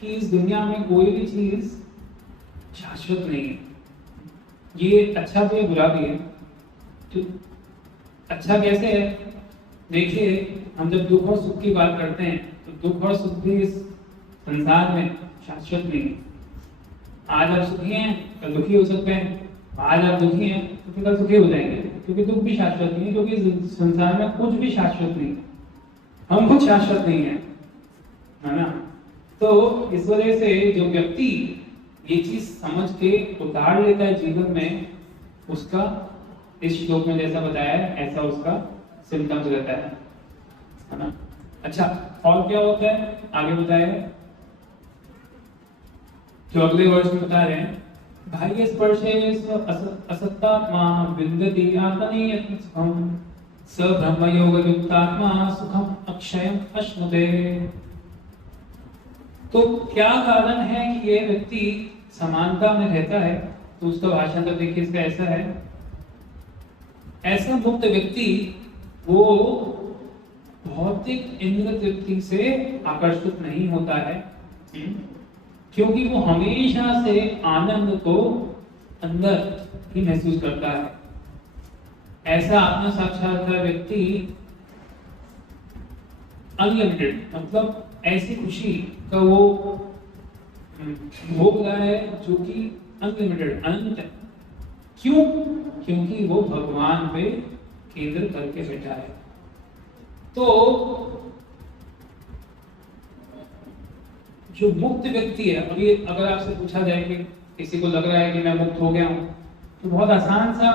कि इस दुनिया में कोई भी चीज शाश्वत नहीं है, ये अच्छा भी है बुरा भी है। तो अच्छा कैसे है, देखिए हम जब दुख और सुख की बात करते हैं तो दुख और सुख भी इस संसार में शाश्वत नहीं है। आज आप सुखी हैं कल दुखी हो सकते हैं, आज आप दुखी हैं तो कल सुखी हो जाएंगे, क्योंकि दुख भी शाश्वत नहीं है, क्योंकि संसार में कुछ भी शाश्वत नहीं है, हम कुछ शाश्वत नहीं है ना। तो इस वजह से जो व्यक्ति ये चीज समझ के उतार लेता है जीवन में, उसका इस श्लोक में जैसा बताया है ऐसा उसका सिम्टम्स रहता है ना। अच्छा, और क्या होता है आगे बताया है, जो अगले वर्ष में बता रहे हैं, बाह्य स्पर्शे असत्तात्मा विन्दति आत्मनीयं सुखं स ब्रह्मयोग युक्तात्मा सुखम अक्षयम अश्नुते। तो क्या कारण है कि ये व्यक्ति समानता में रहता है, तो उसका भाषण तो देखिए इसका ऐसा है, ऐसा मुक्त व्यक्ति वो भौतिक इंद्र तृप्ति से आकर्षित नहीं होता है, क्योंकि वो हमेशा से आनंद को अंदर ही महसूस करता है। ऐसा आत्म साक्षात्कार व्यक्ति अनलिमिटेड, मतलब ऐसी खुशी का वो भोग रहा है जो कि अनलिमिटेड, अनंत है। क्यों? क्योंकि वो भगवान पे केंद्र करके बैठा है। तो जो मुक्त व्यक्ति है, अभी अगर आपसे पूछा जाए कि किसी को लग रहा है कि मैं मुक्त हो गया हूं, तो बहुत आसान सा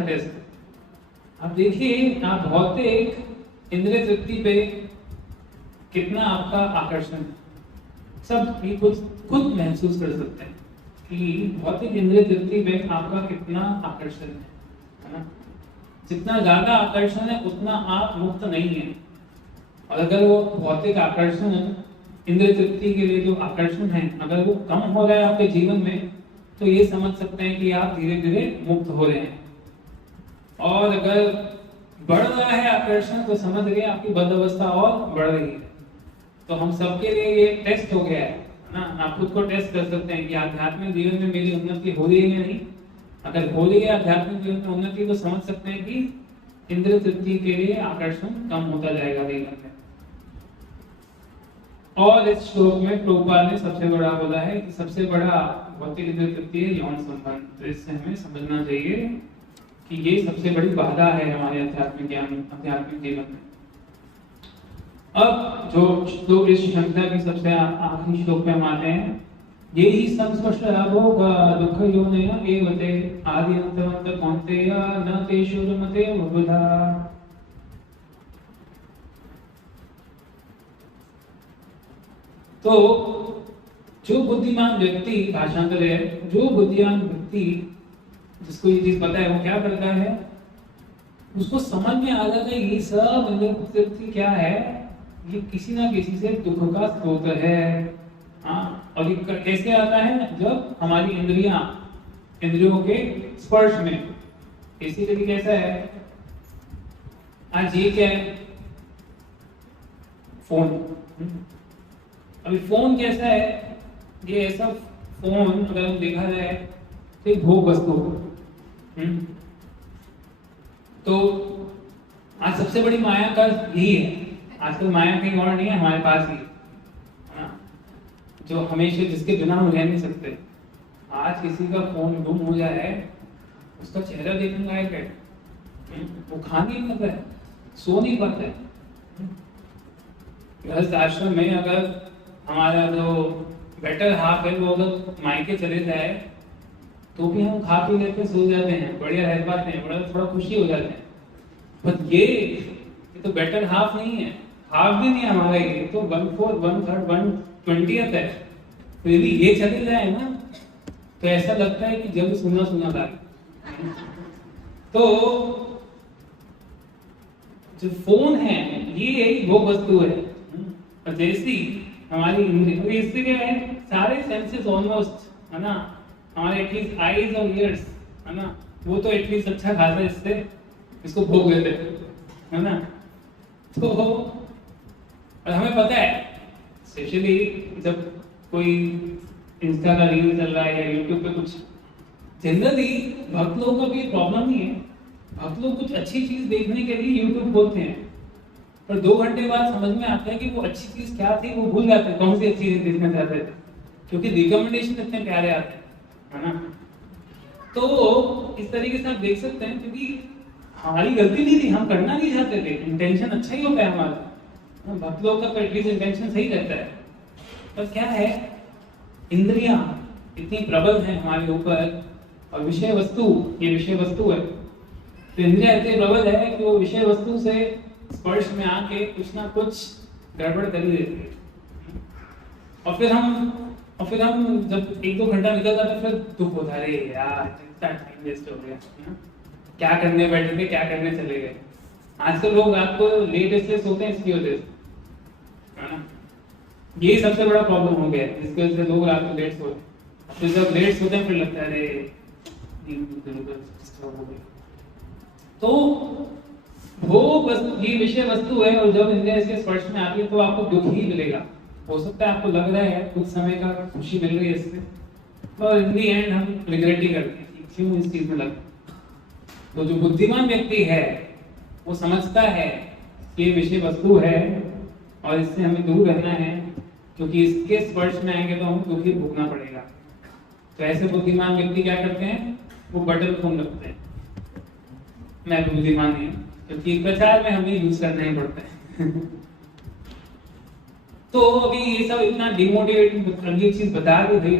टेस्ट। आप देखिए, आप भौतिक इंद्रिय तृप्ति पे कितना आपका आकर्षण है, सब ये खुद महसूस कर सकते हैं। कि भौतिक इंद्रिय तृप्ति पे आपका कितना आकर्षण है ना। जितना ज्यादा आकर्षण है उतना आप मुक्त नहीं है। और अगर वो भौतिक आकर्षण, इंद्रिय तृप्ति के लिए जो आकर्षण है, अगर वो कम हो रहा है आपके जीवन में, तो ये समझ सकते हैं कि आप धीरे धीरे मुक्त हो रहे हैं। और अगर बढ़ रहा है आकर्षण तो समझ गए आपकी बद्ध अवस्था और बढ़ रही है। तो हम सबके लिए ये टेस्ट हो गया है ना। आप खुद को टेस्ट कर सकते हैं कि आध्यात्मिक जीवन में मेरी उन्नति हो रही है या नहीं। अगर हो रही है आध्यात्मिक जीवन में उन्नति, तो समझ सकते हैं कि इंद्रिय तृप्ति के लिए आकर्षण कम होता जाएगा जीवन में। और इस श्लोक में प्रभुपाद ने सबसे बड़ा बोला है कि सबसे बड़ा भौतिक इंद्रिय तृप्ति है यौन संबंध। तो इससे हमें समझना चाहिए कि ये सबसे बड़ी बाधा है हमारे आध्यात्मिक ज्ञान, आध्यात्मिक जीवन में। अब जो श्लोक इस श्रृंखला की सबसे आखिरी श्लोक में हम आते हैं, ये ही संस्पष्ट भोग दुख योनय एवते आदि अंतवंत कौन्तेय न तेषु रमते बहुधा। तो जो बुद्धिमान व्यक्ति, भाषांतर है, जो बुद्धिमान व्यक्ति जिसको ये चीज पता है वो क्या करता है, उसको समझ में आ जाता है ये सब इंद्रिय तृप्ति क्या है, ये किसी ना किसी से दुख का स्रोत है। हाँ, और ये कैसे आता है, जब हमारी इंद्रियों के स्पर्श में। बेसिकली कैसा है, आज ये क्या है, फोन। अभी फोन कैसा है, ये ऐसा फोन अगर हम देखा जाए तो एक भोग वस्तु है। तो आज सबसे बड़ी माया का यही है। आजकल माया कहीं और नहीं है, हमारे पास ही है ना, जो हमेशा जिसके बिना हम रह नहीं सकते। आज किसी का फोन गुम हो जाए, उसका चेहरा देखने लायक है, वो खा नहीं पाता है, सो नहीं पाता है। गृहस्थ आश्रम में अगर हमारा जो बेटर हाफ है वो अगर मायके चले जाए तो भी हम खा पी लेते सो जाते हैं, बढ़िया रह पाते हैं, बड़ा थोड़ा खुशी हो जाते हैं। पर ये तो बेटर हाफ नहीं है, हाफ भी नहीं है हमारा, ये तो 1/4 1/3 1/20 है। फिर भी ये चले जाए ना तो ऐसा लगता है कि जब सुना सुना लगे। तो जो फोन है ये एक वो वस्तु है, और जैसी हमारी इंद्रिय, इससे क्या है, सारे सेंसेस ऑलमोस्ट है ना, हमारे एटलीस्ट आईज और ईयर्स है ना, वो तो एटलीस्ट अच्छा खासा इससे इसको भोग लेते है ना। तो और हमें पता है, स्पेशली जब कोई इंस्टा का रील चल रहा है या यूट्यूब पे कुछ, जनरली भक्त लोगों का भी प्रॉब्लम नहीं है। भक्त लोग कुछ अच्छी चीज देखने के लिए यूट्यूब खोलते हैं, पर 2 घंटे बाद समझ में आता है कि वो अच्छी चीज क्या थी, वो भूल जाते हैं कौन सी अच्छी चीज देखना चाहते थे, क्योंकि रिकमेंडेशन इतने प्यारे आते हैं है ना। तो इस तरीके से आप देख सकते हैं, क्योंकि हमारी गलती नहीं थी, हम करना नहीं चाहते थे, इंटेंशन अच्छा ही होता है हमारा, भक्त लोग का तो एटलीस्ट इंटेंशन सही रहता है। पर क्या है, इंद्रियां इतनी प्रबल हैं हमारे ऊपर, और विषय वस्तु, ये विषय वस्तु है, तो इंद्रियां इतनी प्रबल है कि वो विषय वस्तु से स्पर्श में आके कुछ ना कुछ गड़बड़ कर ही देती है। और फिर हम जब 1-2 घंटा निकल जाता है, फिर दुख होता है, अरे यार इतना टाइम वेस्ट हो गया, क्या करने बैठे थे, क्या करने चले गए। आजकल लोग रात को लेट इसलिए सोते हैं इसकी वजह से है ना, ये सबसे बड़ा प्रॉब्लम हो गया है, जिसकी वजह से लोग रात को लेट सोते हैं। फिर जब लेट सोते हैं फिर लगता है अरे तो वो बस ये विषय वस्तु है, और जब इंद्रिय इसके स्पर्श में आती है तो आपको दुख ही मिलेगा। हो सकता है आपको लग रहा है कुछ समय का खुशी मिल रही है इससे, और इन दी एंड हम रिग्रेट ही करते हैं कि क्यों इस चीज में लगा। तो जो बुद्धिमान व्यक्ति है वो समझता है कि ये विषय वस्तु है और इससे हमें दूर रहना है, क्योंकि इसके स्पर्श में आएंगे तो हमें दुख ही भोगना पड़ेगा। तो ऐसे बुद्धिमान व्यक्ति क्या करते हैं, वो बटन फोन रखते हैं। मैं बुद्धिमान नहीं, क्योंकि प्रचार में हमें यूज करना ही पड़ता है। तो अभी ये सब इतना डिमोटिवेटिंग अगली चीज बता दी भाई,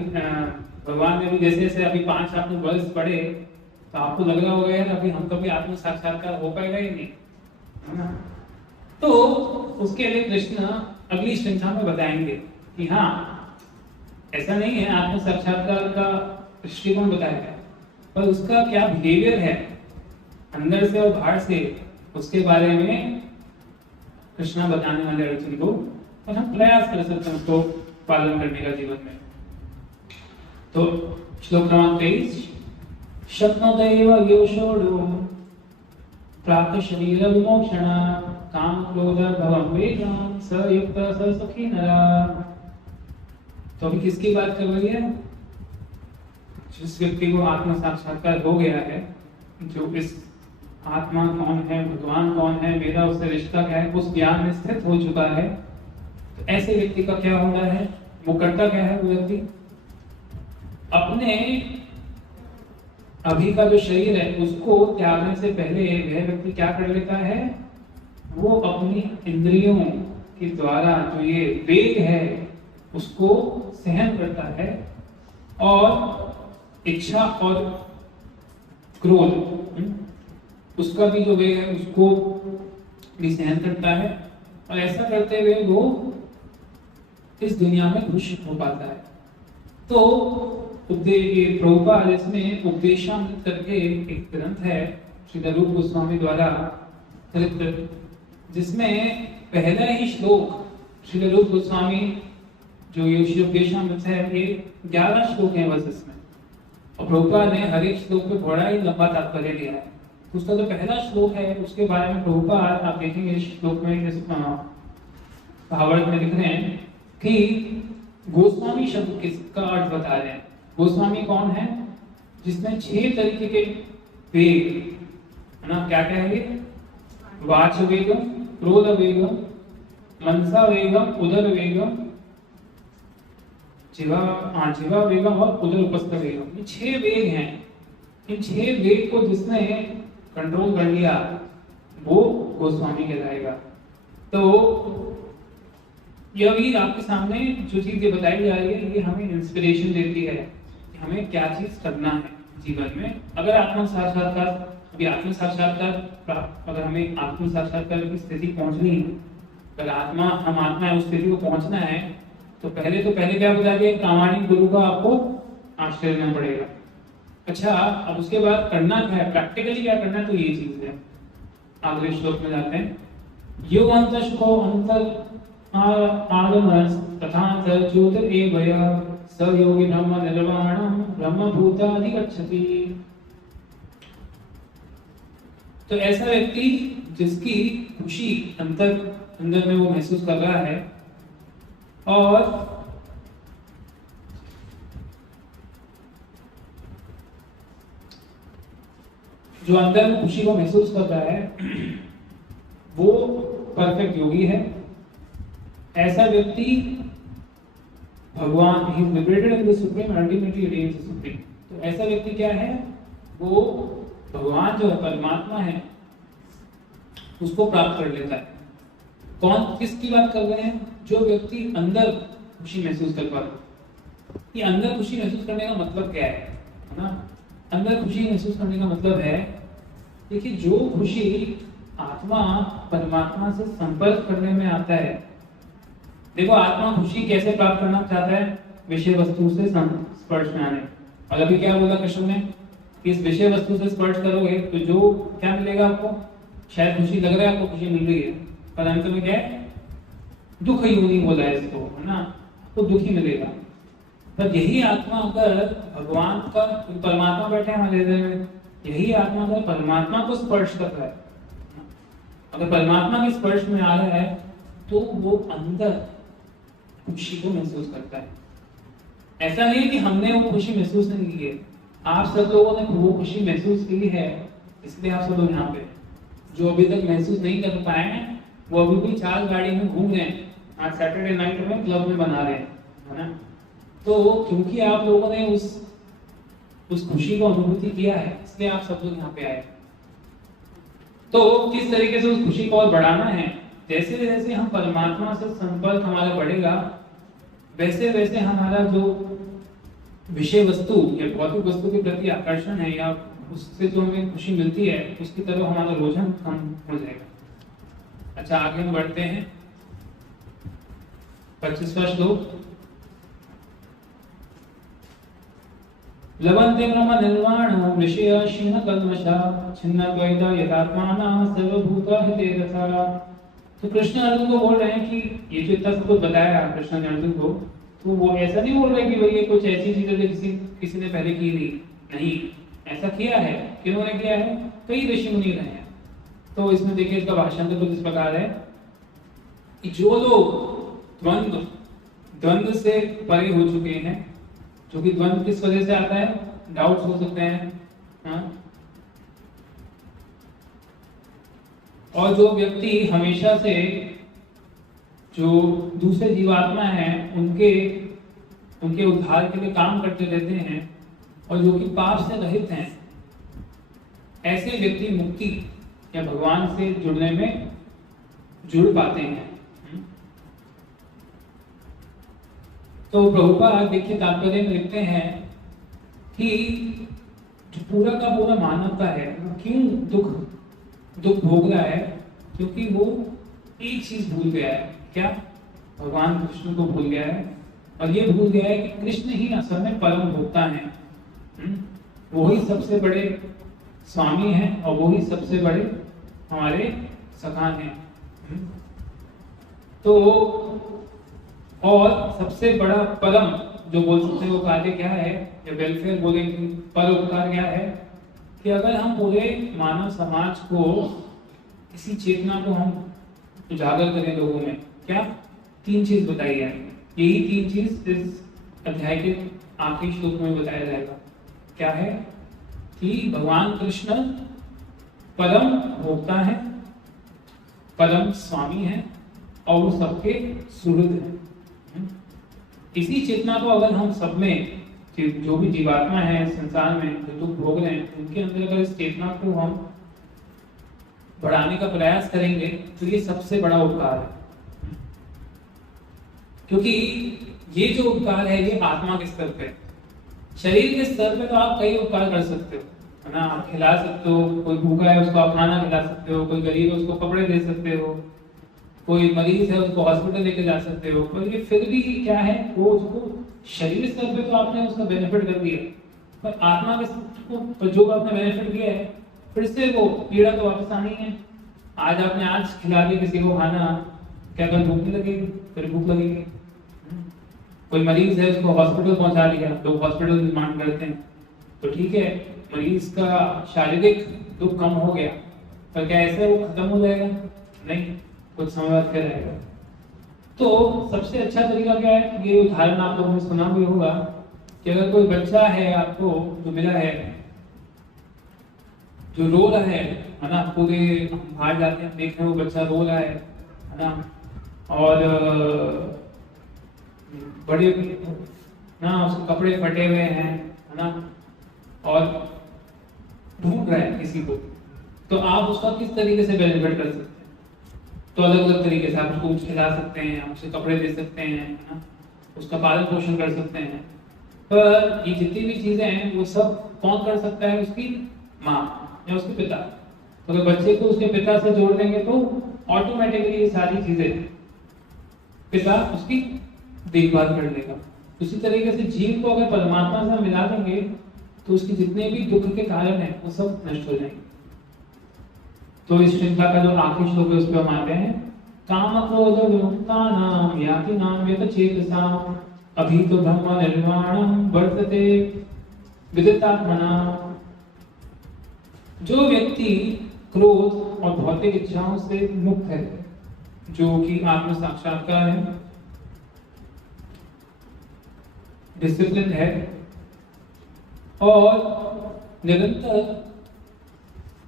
भगवान ने भी जैसे जैसे अभी 5 आपने वर्ष पढ़े तो आपको लग रहा होगा यार अभी हम कभी आत्म साक्षात्कार हो पाएगा ही नहीं, है ना। तो उसके लिए कृष्ण अगली श्रृंखला में बताएंगे कि हाँ, ऐसा नहीं है, आत्म साक्षात्कार का दृष्टिकोण बताया है, पर उसका क्या बिहेवियर है अंदर से और बाहर से, उसके बारे में कृष्णा बताने वाले अर्जुन को, और हम प्रयास कर सकते हैं उसको पालन करने का जीवन में। तो श्लोक क्रमांक 23, शक्नोत्यैव योषोडो प्राप्त शरीर विमोक्षण काम क्रोध भवं वेगं स युक्त स सुखी नरा। तो अभी किसकी बात कर रही है? जिस व्यक्ति को आत्म साक्षात्कार हो गया है, जो इस आत्मा कौन है, भगवान कौन है, मेरा उससे रिश्ता क्या है, उस ज्ञान में स्थित हो चुका है। तो ऐसे व्यक्ति का क्या होना है, वो करता क्या है? वो व्यक्ति अपने अभी का जो शरीर है उसको त्यागने से पहले वह व्यक्ति क्या कर लेता है? वो अपनी इंद्रियों के द्वारा जो ये वेग है उसको सहन करता है, और इच्छा और क्रोध उसका भी जो वेग है उसको भी सहन करता है, और ऐसा करते हुए वो इस दुनिया में खुश हो पाता है। तो प्रभुपाद इसमें उपदेशामृत करके एक ग्रंथ है श्री रूप गोस्वामी द्वारा कृत, जिसमें पहला ही श्लोक श्री रूप गोस्वामी जो ये श्री उपदेशामृत है, ये 11 श्लोक हैं बस इसमें, और प्रभुपाद ने हर एक श्लोक पे बड़ा ही लंबा तात्पर्य दिया है। उसका जो पहला श्लोक है उसके बारे में प्रभुपाद आप देखेंगे इस श्लोक में, जैसे भावार्थ में लिख रहे हैं कि गोस्वामी शब्द किसका अर्थ बता रहे हैं। गोस्वामी कौन है? जिसमें 6 तरीके के वेग है ना, क्या क्या है ये? वाच वेगम, क्रोध वेगम, मनसा वेगम, उदर वेगम, जिवा वेगम और उदर उपस्थ वेगम। ये 6 वेग हैं। इन 6 वेग को जिसने कंट्रोल कर लिया वो गोस्वामी कहलाएगा। तो यह भी आपके सामने जो चीजें बताई जा रही है ये हमें इंस्पिरेशन देती है कि हमें क्या चीज करना है जीवन में। अगर आत्म साक्षात्कार अगर हमें आत्म साक्षात्कार की स्थिति पहुंचनी है, अगर हम आत्मा है उस स्थिति को पहुंचना है, तो पहले क्या बता दिया? प्रामाणिक गुरु का आपको आश्रय लेना पड़ेगा। अच्छा, अब उसके बाद करना क्या है, प्रैक्टिकली क्या करना है? तो ये चीज है। अगले श्लोक में जाते हैं। यो अंतशको अंतर आगमस तथा ज्योत एवय स योगी ब्रह्म निर्वाणम ब्रह्म भूताधिगच्छति। तो ऐसा व्यक्ति जिसकी खुशी अंदर में वो महसूस कर रहा है, और जो अंदर में खुशी को महसूस कर रहा है वो परफेक्ट योगी है। ऐसा व्यक्ति भगवान he is liberated in the supreme, ultimately attains the supreme. तो ऐसा व्यक्ति क्या है? वो भगवान जो है, परमात्मा है, उसको प्राप्त कर लेता है। कौन, किसकी बात कर रहे हैं? जो व्यक्ति अंदर खुशी महसूस कर पा रहा है। ये अंदर खुशी महसूस करने का मतलब क्या है ना? अंदर खुशी महसूस करने का मतलब है, देखिए, जो खुशी आत्मा परमात्मा से संपर्क करने में आता है। देखो, आत्मा खुशी कैसे प्राप्त करना चाहता है? विषय वस्तु से स्पर्श में आने। और अभी क्या बोला कृष्ण ने? इस विषय वस्तु से स्पर्श करोगे तो जो क्या मिलेगा आपको? शायद खुशी लग रहा है, आपको खुशी मिल रही है, पर अंत में क्या है? दुख योनि बोला है इसको, है ना? तो दुख ही मिलेगा। पर यही आत्मा अगर भगवान का, परमात्मा बैठे हमारे हृदय में, यही आत्मा अगर परमात्मा को स्पर्श कर रहा है, अगर परमात्मा के स्पर्श में आ रहा है, तो वो अंदर खुशी को महसूस करता है। ऐसा नहीं कि हमने वो खुशी महसूस नहीं की है, आप सब लोगों ने वो खुशी महसूस की है, इसलिए आप सब लोग यहाँ पे। जो अभी तक महसूस नहीं कर पाए हैं वो अभी भी चाल गाड़ी में घूम रहे हैं, आज सैटरडे नाइट में क्लब में बना रहे हैं, है ना? तो क्योंकि आप लोगों ने उस खुशी को अनुभूति किया है, इसलिए आप सब लोग यहाँ पे आए। तो किस तरीके से उस खुशी को और बढ़ाना है? जैसे जैसे हम परमात्मा से संपर्क हमारा बढ़ेगा, वैसे वैसे हमारा जो विषय वस्तु या भौतिक वस्तु के प्रति आकर्षण है, या उससे जो हमें खुशी मिलती है, उसकी तरफ हमारा रुझान कम हो जाएगा। अच्छा, आगे हम बढ़ते हैं। 25वां श्लोक। लवन्ते ब्रह्म निर्वाणो ऋषय क्षीण कल्मषा छिन्न द्वैता यथात्माना सर्वभूता हिते तथा। तो कृष्ण अर्जुन को बोल रहे हैं कि ये जो इतना सब कुछ बताया कृष्ण ने अर्जुन को, तो वो ऐसा नहीं बोल रहे कि भाई ये कुछ ऐसी चीजें जो किसी ने पहले की नहीं, ऐसा किया है। किन्होंने किया है? कई ऋषि मुनि रहे हैं। तो इसमें देखिए इसका भाषण तो कुछ इस प्रकार है कि जो लोग द्वंद्व से परे हो चुके हैं, जो कि द्वंद्व किस वजह से आता है, डाउट्स हो सकते हैं, हाँ? और जो व्यक्ति हमेशा से जो दूसरे जीवात्मा हैं उनके उद्धार के लिए काम करते रहते हैं और जो कि पाप से रहित हैं, ऐसे व्यक्ति मुक्ति या भगवान से जुड़ने में जुड़ पाते हैं। तो प्रभुपाद देखिए तात्पर्य में लिखते हैं कि जो पूरा का पूरा मानवता है वो क्यों दुख भोग रहा है, क्योंकि वो एक चीज भूल गया है। क्या? भगवान कृष्ण को भूल गया है, और ये भूल गया है कि कृष्ण ही असल में परम भोक्ता हैं। वही सबसे बड़े स्वामी हैं और वही सबसे बड़े हमारे सखा हैं। तो और सबसे बड़ा परम जो बोल सकते हैं वो कार्य क्या है, या वेलफेयर बोलेंगे, परोपकार क्या है, कि अगर हम पूरे मानव समाज को, इसी चेतना को हम उजागर करें लोगों में, क्या 3 चीज बताई है। यही 3 चीज इस अध्याय के आखिरी श्लोक में बताया जाएगा। क्या है? कि भगवान कृष्ण परम भोक्ता है, परम स्वामी है और वो सबके सुहृद है। इसी चेतना को अगर हम सब में, जो भी जीवात्मा है संसार में जो दुख भोग रहे हैं, उनके अंदर अगर इस चेतना को हम बढ़ाने का प्रयास करेंगे तो ये सबसे बड़ा उपकार है। क्योंकि ये जो उपकार है ये आत्मा के स्तर पे, शरीर के स्तर पे तो आप कई उपकार कर सकते हो, है ना। आप खिला सकते हो, कोई भूखा है उसको आप खाना खिला सकते हो, कोई गरीब है उसको कपड़े दे सकते हो, कोई मरीज है उसको हॉस्पिटल लेके जा सकते हो। पर ये फिर भी क्या है, वो उसको शरीर स्तर पे तो आपने उसका बेनिफिट कर दिया, पर आत्मा के स्तर पर जो आपने बेनिफिट दिया है, फिर से वो पीड़ा तो वापस आनी है। आज आपने आज खिला दिया किसी को खाना, क्या कल भूख नहीं लगेगी? फिर भूख लगेगी। कोई मरीज है उसको हॉस्पिटल पहुंचा दिया, लोग हॉस्पिटल डिमांड करते हैं, तो ठीक है मरीज का शारीरिक दुख कम हो गया, पर क्या ऐसे वो खत्म हो जाएगा? नहीं, कुछ समय बाद फिर रहेगा। तो सबसे अच्छा तरीका क्या है, ये उदाहरण आप लोगों ने सुना भी होगा कि अगर कोई बच्चा है आपको जो मिला है जो रो रहा है ना, पूरे बाहर जाते हैं देख रहे हैं वो बच्चा रो रहा है ना, और बड़े ना उसके कपड़े फटे हुए हैं, है ना, और ढूंढ रहा है किसी को, तो आप उसका किस तरीके से बेनिफिट कर सकते हैं? तो अलग अलग तरीके से आप उसको कुछ खिला सकते हैं, आप उसे कपड़े दे सकते हैं, है ना, उसका पालन पोषण कर सकते हैं। पर ये जितनी भी चीजें हैं वो सब कौन कर सकता है? उसकी माँ या उसके पिता। तो अगर बच्चे को उसके पिता से जोड़ देंगे तो ऑटोमेटिकली ये सारी चीजें पिता उसकी देखभाल कर लेगा। उसी तरीके से जीव को अगर परमात्मा से मिला देंगे तो उसके जितने भी दुख के कारण हैं वो सब नष्ट हो जाएंगे। तो इस श्रृंखला का जो आखिरी श्लोक है उस पर हम आते हैं। काम क्रोध विमुक्तानां यातिनां यतचेतसां अभीतो ब्रह्म निर्वाणं वर्तते विदितात्मनां। जो व्यक्ति क्रोध और भौतिक इच्छाओं से मुक्त है, जो कि आत्म साक्षात्कार है, डिसिप्लिन है और निरंतर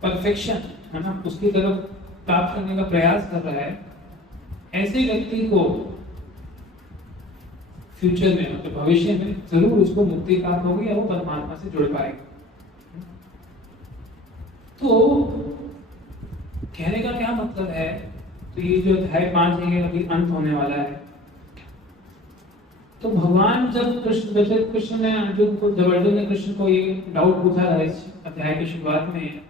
परफेक्शन, है ना, उसकी तरफ प्राप्त करने का प्रयास कर रहा है, ऐसे व्यक्ति को फ्यूचर में मतलब भविष्य में जरूर उसको मुक्ति प्राप्त होगी या वो परमात्मा से जुड़ पाएगा। तो कहने का क्या मतलब है, तो ये जो अध्याय 5 है ये अभी अंत होने वाला है। तो भगवान जब कृष्ण ने अर्जुन ने कृष्ण को ये डाउट पूछा था इस अध्याय की शुरुआत में,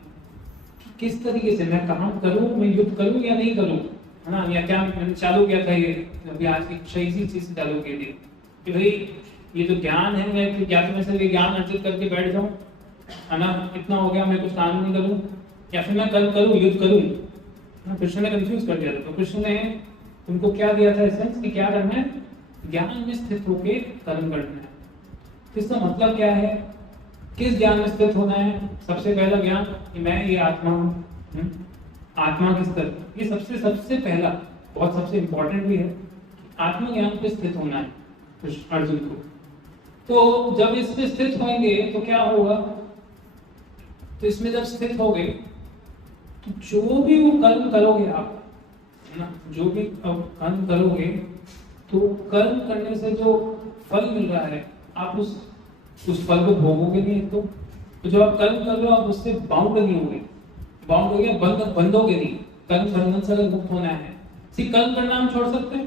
किस तरीके से मैं काम करूं, मैं युद्ध करूं या नहीं करूं, है ना, या क्या मैंने चालू किया था ये अभी आज की सही चीज चालू की थी कि भाई ये जो ज्ञान है मैं क्या तो मैं सिर्फ ये ज्ञान अर्जित करके बैठ जाऊं, है ना, इतना हो गया, मैं कुछ काम नहीं करूं, या फिर मैं कर्म करूं, युद्ध करूं। कृष्ण ने कंफ्यूज कर दिया था। तो कृष्ण ने उनको क्या दिया था एसेंस कि क्या करना है, ज्ञान में स्थित होकर कर्म करना है। इसका मतलब क्या है, किस ज्ञान में स्थित होना है? सबसे पहला ज्ञान कि मैं ये आत्मा हूं, आत्मा किस तरह, ये सबसे सबसे पहला बहुत सबसे इंपॉर्टेंट भी है, आत्मज्ञान पे स्थित होना है अर्जुन को। तो जब इस पे स्थित होंगे तो क्या होगा, तो इसमें जब स्थित हो गए तो जो भी वो कर्म करोगे आप, है ना, जो भी कर्म करोगे तो कर्म करने से जो फल मिल रहा है आप उस फल को भोगोगे नहीं। तो जो आप कर्म कर रहे हो आप उससे बाउंड नहीं होगे, बाउंड हो गया, बंधोगे नहीं। कर्म बंधन से अगर मुक्त होना है, कर्म करना हम छोड़ सकते हैं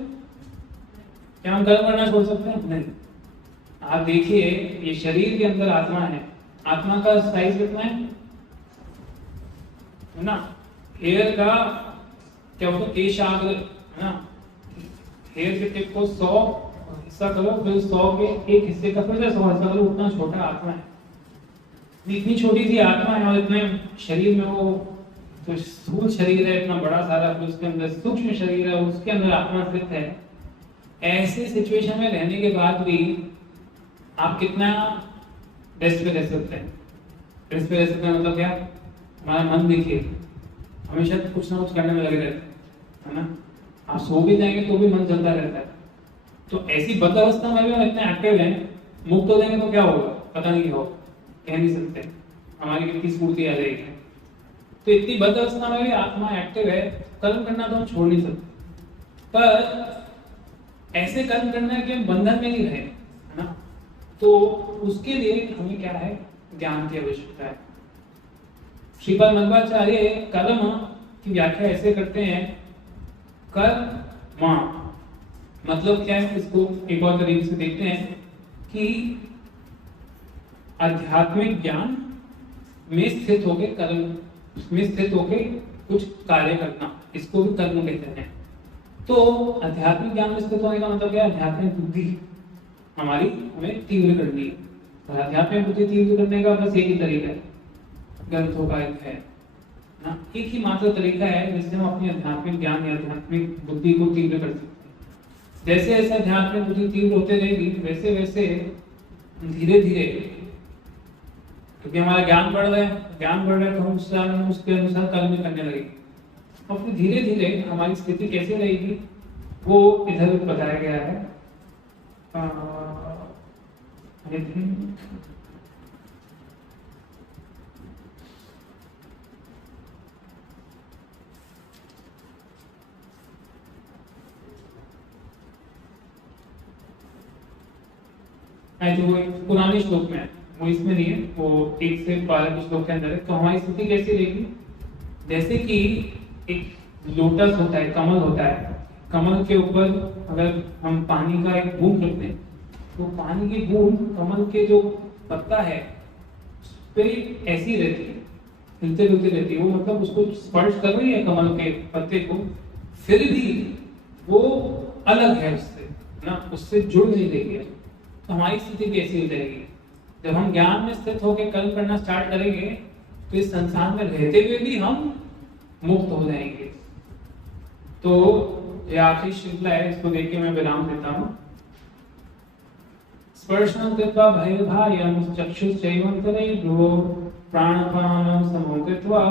क्या? हम कर्म करना छोड़ सकते हैं? नहीं। आप देखिए ये शरीर के अंदर आत्मा है, आत्मा का साइज कितना है ना, हेयर का क्या होता है, केशाग्र, है ना, हेयर के टिप को 100 हिस्सा करो, फिर 100 के एक हिस्से का फिर 100 हिस्सा करो, उतना छोटा आत्मा है। इतनी छोटी सी आत्मा है और इतने शरीर में वो तो स्थूल शरीर है इतना बड़ा सारा, फिर उसके अंदर सूक्ष्म शरीर है, उसके अंदर आत्मा स्थित है। ऐसे सिचुएशन में रहने के बाद भी आप कितना रेस्ट पे रह सकते हैं? रेस्ट पे रह सकते हैं मतलब क्या, हमारा मन देखिए हमेशा कुछ ना कुछ करने में लगे रहते हैं, है ना। आप सो भी जाएंगे तो भी मन चलता रहता है। तो ऐसी बद्ध अवस्था में भी हम इतने एक्टिव हैं, मुक्त हो जाएंगे तो क्या होगा पता नहीं क्या होगा, कह नहीं सकते, हमारी कितनी स्फूर्ति आ जाएगी। तो इतनी बद्ध अवस्था में भी आत्मा एक्टिव है, कर्म करना तो हम छोड़ नहीं सकते, पर ऐसे कर्म करना है कि हम बंधन में नहीं रहे, है ना। तो उसके लिए हमें क्या है, ज्ञान की आवश्यकता है। श्रीपाद मध्वाचार्य कर्म की व्याख्या ऐसे करते हैं, कर्म मतलब क्या है, इसको एक और तरीके से देखते हैं कि आध्यात्मिक ज्ञान में स्थित होकर कर्म में स्थित होकर कुछ कार्य करना, इसको भी कर्म कहते हैं। तो आध्यात्मिक ज्ञान में स्थित होने का मतलब क्या है, आध्यात्मिक बुद्धि हमारी हमें तीव्र करनी है। आध्यात्मिक बुद्धि तीव्र करने का बस एक ही तरीका है, ग्रंथों का एक है ना, एक ही मात्र तरीका है जिससे हम अपनी आध्यात्मिक ज्ञान या आध्यात्मिक बुद्धि को तीव्र कर सकते हैं। जैसे जैसे आध्यात्मिक बुद्धि तीव्र होते रहेगी वैसे वैसे धीरे धीरे, क्योंकि हमारा ज्ञान बढ़ रहा है तो हम उसके अनुसार कर्म करने लगेंगे, और फिर धीरे धीरे हमारी स्थिति कैसे रहेगी वो इधर बताया गया है। तो वो पुराने श्लोक में है, वो इसमें नहीं है, वो 1 से 12 के श्लोक के अंदर है। तो हमारी स्थिति कैसी रहेगी, जैसे कि एक लोटस होता है, कमल होता है, कमल के ऊपर अगर हम पानी का एक बूंद रखते हैं तो पानी की बूंद कमल के जो पत्ता है उस पे ऐसी रहती है, हिलते डुलते रहती है, वो मतलब उसको स्पर्श कर रही है कमल के पत्ते को, फिर भी वो अलग है उससे ना, उससे जुड़ नहीं रही है। तो हमारी स्थिति कैसी हो जाएगी, जब हम ज्ञान में स्थित होकर कर्म करना स्टार्ट करेंगे तो इस संसार में रहते हुए भी हम मुक्त हो जाएंगे। तो ये आखिरी श्रृंखला है, इसको देख के मैं विराम देता हूँ। स्पर्शनं कृत्वा भयभायं चक्षुश्चैवन्तरेभ्यो प्राणपानं समो कृत्वा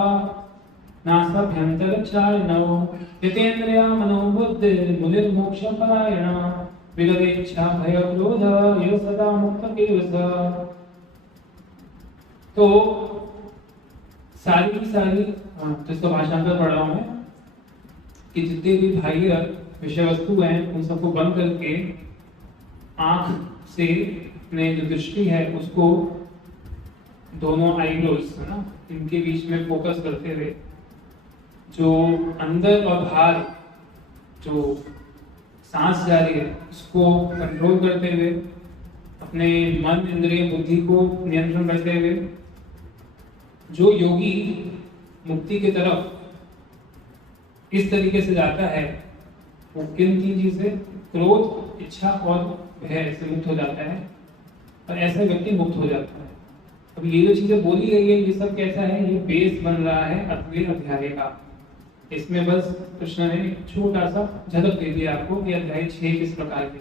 नासाभ्यन्तरचारिणौ जितेन्द्रिया मनोबुद्धिर्मुनिर्मोक्षपरायणः विगतेच्छा भय क्रोध ये सदा मुक्त एव स। तो सारी की सारी तो इसका भाषांतर पढ़ रहा हूं मैं कि जितने भी बाह्य विषय वस्तु हैं उन सबको बंद करके आंख से अपने जो दृष्टि है उसको दोनों आईब्रोज है ना इनके बीच में फोकस करते हुए जो अंदर और बाहर जो सांस जा रही है उसको कंट्रोल करते हुए अपने मन इंद्रिय बुद्धि को नियंत्रण करते हुए जो योगी मुक्ति की तरफ इस तरीके से जाता है वो किन तीन चीज से, क्रोध, इच्छा और भय से मुक्त हो जाता है। और ऐसा व्यक्ति मुक्त हो जाता है। अब ये जो चीजें बोली गई है, ये सब कैसा है, ये बेस बन रहा है अगले अध्याय का। इसमें बस कृष्ण ने छोटा सा झलक दे दिया आपको कि अध्याय 6 किस प्रकार के।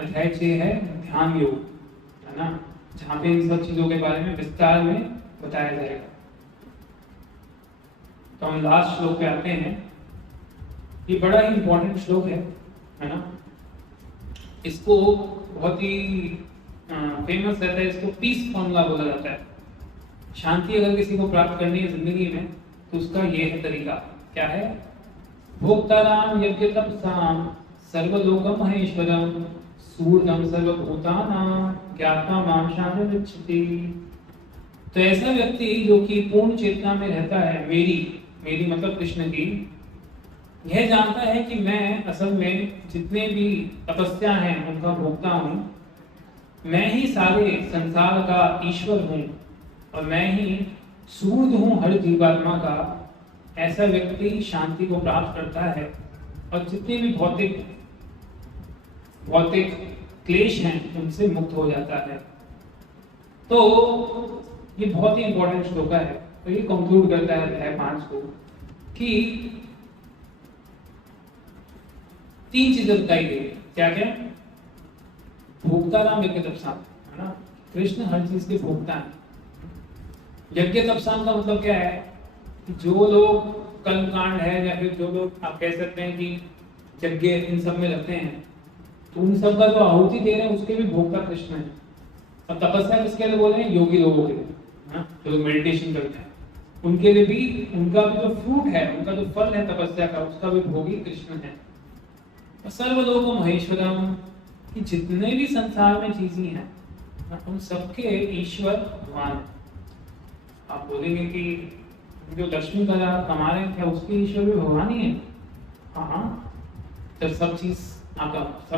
अध्याय 6 है ध्यान योग, है ना, जहाँ पे इन सब चीजों के बारे में विस्तार में बताया जाएगा। तो हम लास्ट श्लोक पे आते हैं। ये बड़ा ही इंपॉर्टेंट श्लोक है ना। इसको बहुत ही फेमस रहता है, इसको पीस फॉर्मूला बोला जाता है। शांति अगर किसी को प्राप्त करनी है जिंदगी में तो उसका ये है तरीका। क्या है? भोक्ताराम यज्ञ तपसाम सर्वलोकम महेश्वरम सूर्यम सर्वभूतानां ज्ञात्वा मां शांतिमिच्छति। तो ऐसा व्यक्ति जो कि पूर्ण चेतना में रहता है, मेरी मतलब कृष्ण की, यह जानता है कि मैं असल में जितने भी तपस्या हैं उनका भोक्ता हूँ, मैं ही सारे संसार का ईश्वर हूँ और मैं ही सूर्य हूँ हर जीवात्मा का। ऐसा व्यक्ति शांति को प्राप्त करता है और जितने भी भौतिक क्लेश हैं उनसे मुक्त हो जाता है। तो ये बहुत ही इंपॉर्टेंट श्लोक है। तो ये कंक्लूड करता है अध्याय 5 को कि 3 चीजें बताई गई। क्या क्या? भोक्ताराम यज्ञ तपसाम, है ना, कृष्ण हर चीज के भोक्ता है। यज्ञ तपसाम का मतलब क्या है? जो लोग कर्मकांड है या फिर जो लोग आप कह सकते हैं कि यज्ञ इन सब में लगते हैं, तो उन सब का जो आहुति दे रहे हैं उसके भी भोक्ता कृष्ण है। और तपस्या किसके लिए बोल रहे हैं? योगी लोगों के लिए, जो मेडिटेशन करते हैं उनके लिए भी, उनका भी जो फ्रूट है, उनका जो फल है तपस्या का, उसका भी भोगी कृष्ण है। और सर्वलोक महेश्वरम, कि जितने भी संसार में चीजें हैं उन सबके ईश्वर भगवान है। आप बोलेंगे कि जो लक्ष्मी का कमा रहे थे उसके ईश्वर भी भगवान ही है। हाँ, जब सब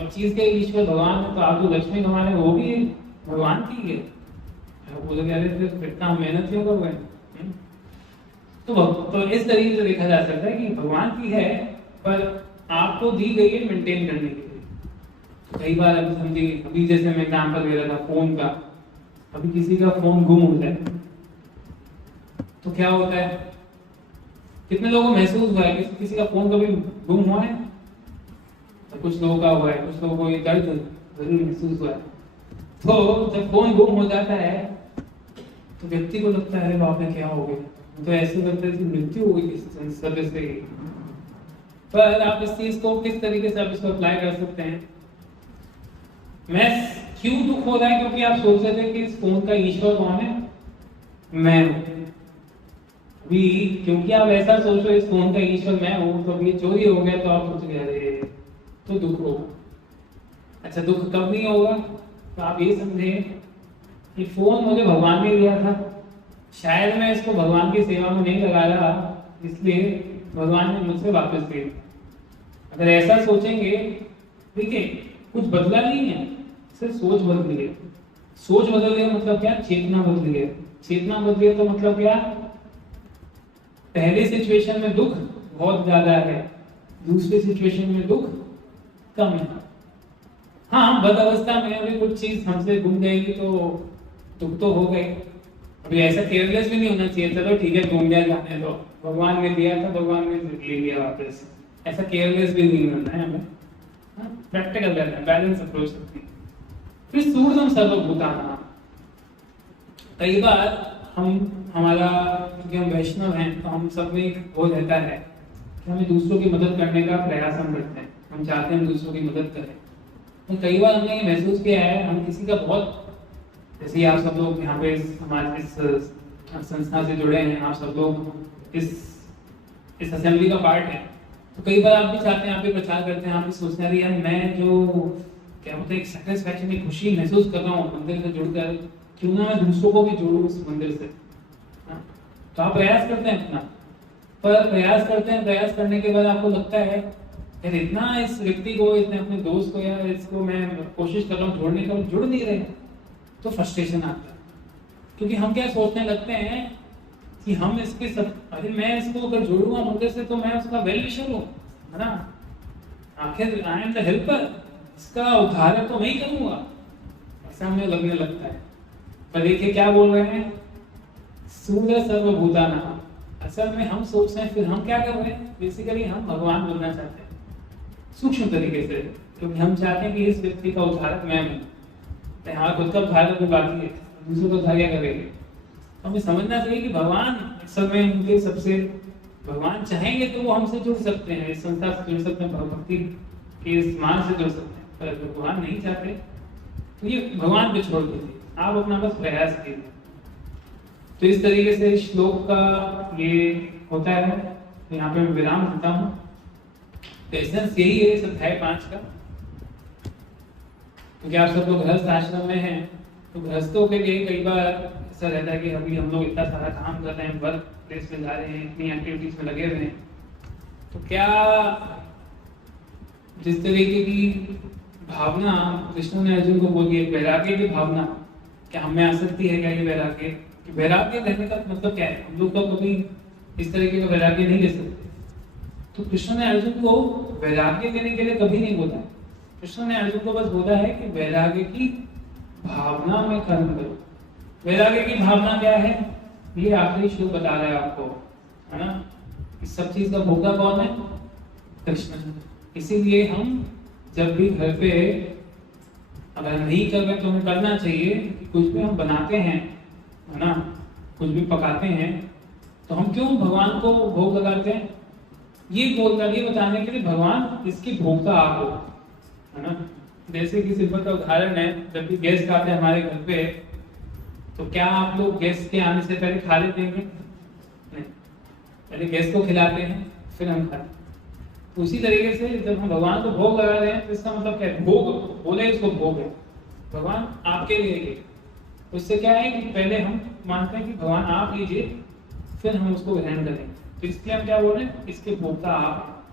चीज के ईश्वर भगवान है तो आप जो लक्ष्मी कमा रहे हैं वो भी भगवान की है। बोलोगे अरे इतना मेहनत क्यों कर गए? तो इस तरीके से देखा जा सकता है कि भगवान की है पर आपको दी गई है मेंटेन करने के लिए। तो कई बार अभी समझिए, अभी जैसे मैं एग्जाम्पल दे रहा था फोन का, अभी किसी का फोन गुम हो जाए तो क्या होता है? कितने लोगों को महसूस हुआ है कि किसी का फोन कभी गुम हुआ है? तो कुछ लोगों का हुआ है, कुछ लोगों को ये दर्द जरूर महसूस हुआ है। तो जब फोन गुम हो जाता है तो व्यक्ति को लगता है अरे बाप रे क्या हो गया, तो ऐसे लगता है कि मृत्यु हो गई किसी सदस्य से। पर आप इस चीज को किस तरीके से आप इसको अप्लाई कर सकते हैं? मैं क्यों दुख हो रहा है? क्योंकि आप सोच रहे थे कि इस फोन का ईश्वर कौन है? मैं हूं। अभी क्योंकि आप ऐसा सोच रहे इस फोन का ईश्वर मैं हूं, तो अभी चोरी हो गया तो आप सोच रहे तो दुख होगा। अच्छा, दुख कब नहीं होगा? तो आप ये समझे कि फोन मुझे भगवान ने दिया था, शायद मैं इसको भगवान की सेवा में नहीं लगा रहा, इसलिए भगवान ने मुझसे वापस दे दिया। अगर ऐसा सोचेंगे, देखिए कुछ बदला नहीं है, सिर्फ सोच बदली है। सोच बदल गया मतलब क्या? चेतना बदली है। चेतना बदली है तो मतलब क्या? पहले सिचुएशन में दुख बहुत ज्यादा है, दूसरे सिचुएशन में दुख कम है। हाँ, बद अवस्था में अभी कुछ चीज हमसे गुम जाएगी तो दुख तो हो गए। अभी ऐसा केयरलेस भी नहीं होना चाहिए, चलो ठीक है गुम जाए जाने दो, भगवान ने दिया था भगवान ने ले लिया वापस। ऐसा केयरलेस भी नहीं होना है हमें, प्रैक्टिकल रहना है, बैलेंस अप्रोच रखनी है। फिर सूर्यम सर्वभूतानां, कई बार हमारा क्योंकि हम वैष्णव हैं तो हम सब में एक वो रहता है कि हमें दूसरों की मदद करने का प्रयास हम करते हैं, हम चाहते हैं दूसरों की मदद करें। तो कई बार हमने ये महसूस किया है, हम किसी का बहुत, जैसे आप सब लोग यहाँ पे हमारे इस संस्था से जुड़े हैं, आप सब लोग इस असेंबली का पार्ट है, तो कई बार आप भी चाहते हैं, आप भी प्रचार करते हैं, आप भी सोचते हैं यार मैं जो क्या बोलते हैं एक सेटिस्फैक्शन, एक खुशी महसूस कर रहा हूँ मंदिर से जुड़कर, क्यों ना मैं दूसरों को भी जोड़ूं उस मंदिर से। तो आप प्रयास करते हैं अपना, पर प्रयास करते हैं, प्रयास करने के बाद आपको लगता है यार इतना इस व्यक्ति को, इतने अपने दोस्त को या इसको मैं कोशिश कर रहा हूँ जोड़ने का, जुड़ नहीं रहे, तो फ्रस्ट्रेशन आता है। क्योंकि हम क्या सोचने लगते हैं कि हम इसके सब, अरे मैं इसको अगर जोड़ूंगा मंदिर से तो मैं उसका वेल विशर हूँ, है ना, आखिर आई एम द हेल्पर, इसका उद्धार तो मैं ही करूंगा। ऐसा हमें लगने लगता है। पर देखिए क्या बोल रहे हैं, सूर्य सर्वभूतानां। असल में हम सोच रहे हैं, फिर हम क्या कर रहे हैं, बेसिकली हम भगवान बनना चाहते हैं सूक्ष्म तरीके से, क्योंकि हम चाहते हैं कि इस व्यक्ति का उद्धारक मैं हूँ। हमारा खुद का उद्धारक भी बाकी है, दूसरों का उद्धार क्या करेंगे। हमें समझना चाहिए कि भगवान असल में उनके सबसे, भगवान चाहेंगे तो वो हमसे जुड़ सकते हैं, इस संस्था से जुड़ सकते हैं, भक्ति के इस मान से जुड़ सकते हैं। पर अगर भगवान नहीं चाहते तो ये भगवान पे छोड़ दीजिए, आप अपना बस प्रयास कीजिए। तो इस तरीके से श्लोक का ये होता है। तो यहाँ पे मैं विराम देता हूँ। तो एसेंस यही है इस अध्याय 5 का, क्योंकि आप सब लोग गृहस्थ आश्रम में हैं, तो गृहस्थों के लिए कई बार ऐसा रहता है कि अभी हम लोग इतना सारा काम कर रहे हैं, वर्क प्लेस में जा रहे हैं, इतनी एक्टिविटीज में लगे हुए हैं, तो क्या जिस तरीके की भावना कृष्ण ने अर्जुन को बोली है, वैराग्य की भावना, क्या हमें आसक्ति है क्या ये वैराग्य? वैराग्य रहने का मतलब क्या है? हम लोग तो कभी इस तरीके का वैराग्य नहीं ले सकते। तो कृष्ण ने अर्जुन को वैराग्य देने के लिए कभी नहीं बोला। कृष्ण ने अर्जुन को बस बोला है कि वैराग्य की भावना में कर्म करो। वैराग्य की भावना क्या है, ये आखिरी श्लोक बता रहा है आपको, है ना। इस सब चीज का भोक्ता कौन है? कृष्ण। इसीलिए हम जब भी घर पे अगर नहीं कर रहे तो हमें करना चाहिए कि कुछ भी हम बनाते हैं, है ना, कुछ भी पकाते हैं, तो हम क्यों भगवान को भोग लगाते हैं? ये बताने के लिए भगवान इसकी भोक्ता आप हो, है ना। जैसे कि सिंपल का उदाहरण है, जब भी गेस्ट आते हैं हमारे घर पे, तो क्या आप लोग गेस्ट के आने से पहले खा लेते हैं? नहीं, पहले गेस्ट को खिलाते हैं फिर हम खाते हैं। तो उसी तरीके से जब हम भगवान को भोग लगा रहे हैं तो इसका मतलब क्या है? भोग बोले इसको भोग है, भगवान आपके लिए है। उससे क्या है कि पहले हम मानते हैं कि भगवान आप लीजिए, फिर हम उसको ग्रहण करेंगे। तो इसलिए हम क्या बोल रहे हैं, इसके भोक्ता आप।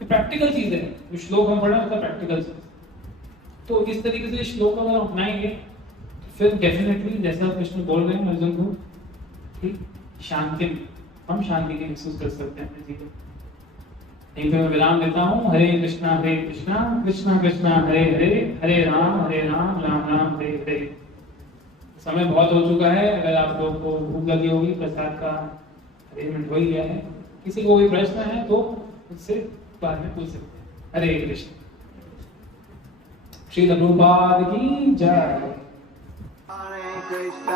तो प्रैक्टिकल चीज है, जो श्लोक हम पढ़े उसका प्रैक्टिकल चीज। तो इस तरीके से श्लोक अगर अपनाएंगे तो फिर डेफिनेटली जैसा कृष्ण बोल रहे हैं अर्जुन को, ठीक शांति, हम शांति की महसूस कर सकते हैं अपने जीवन। यहीं पे मैं विराम देता हूँ। हरे कृष्णा कृष्णा कृष्णा हरे हरे, हरे राम राम राम हरे हरे। समय बहुत हो चुका है, अगर आप लोग को भूख लगी होगी, प्रसाद का अरेंजमेंट हो ही गया है, किसी को कोई प्रश्न है तो उससे बाद में पूछ सकते हैं। हरे कृष्ण। श्री प्रभुपाद की जय। हरे कृष्ण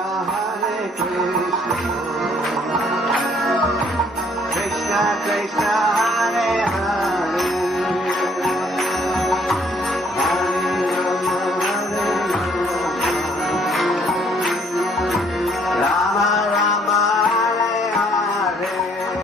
कृष्ण कृष्ण हरे हरे।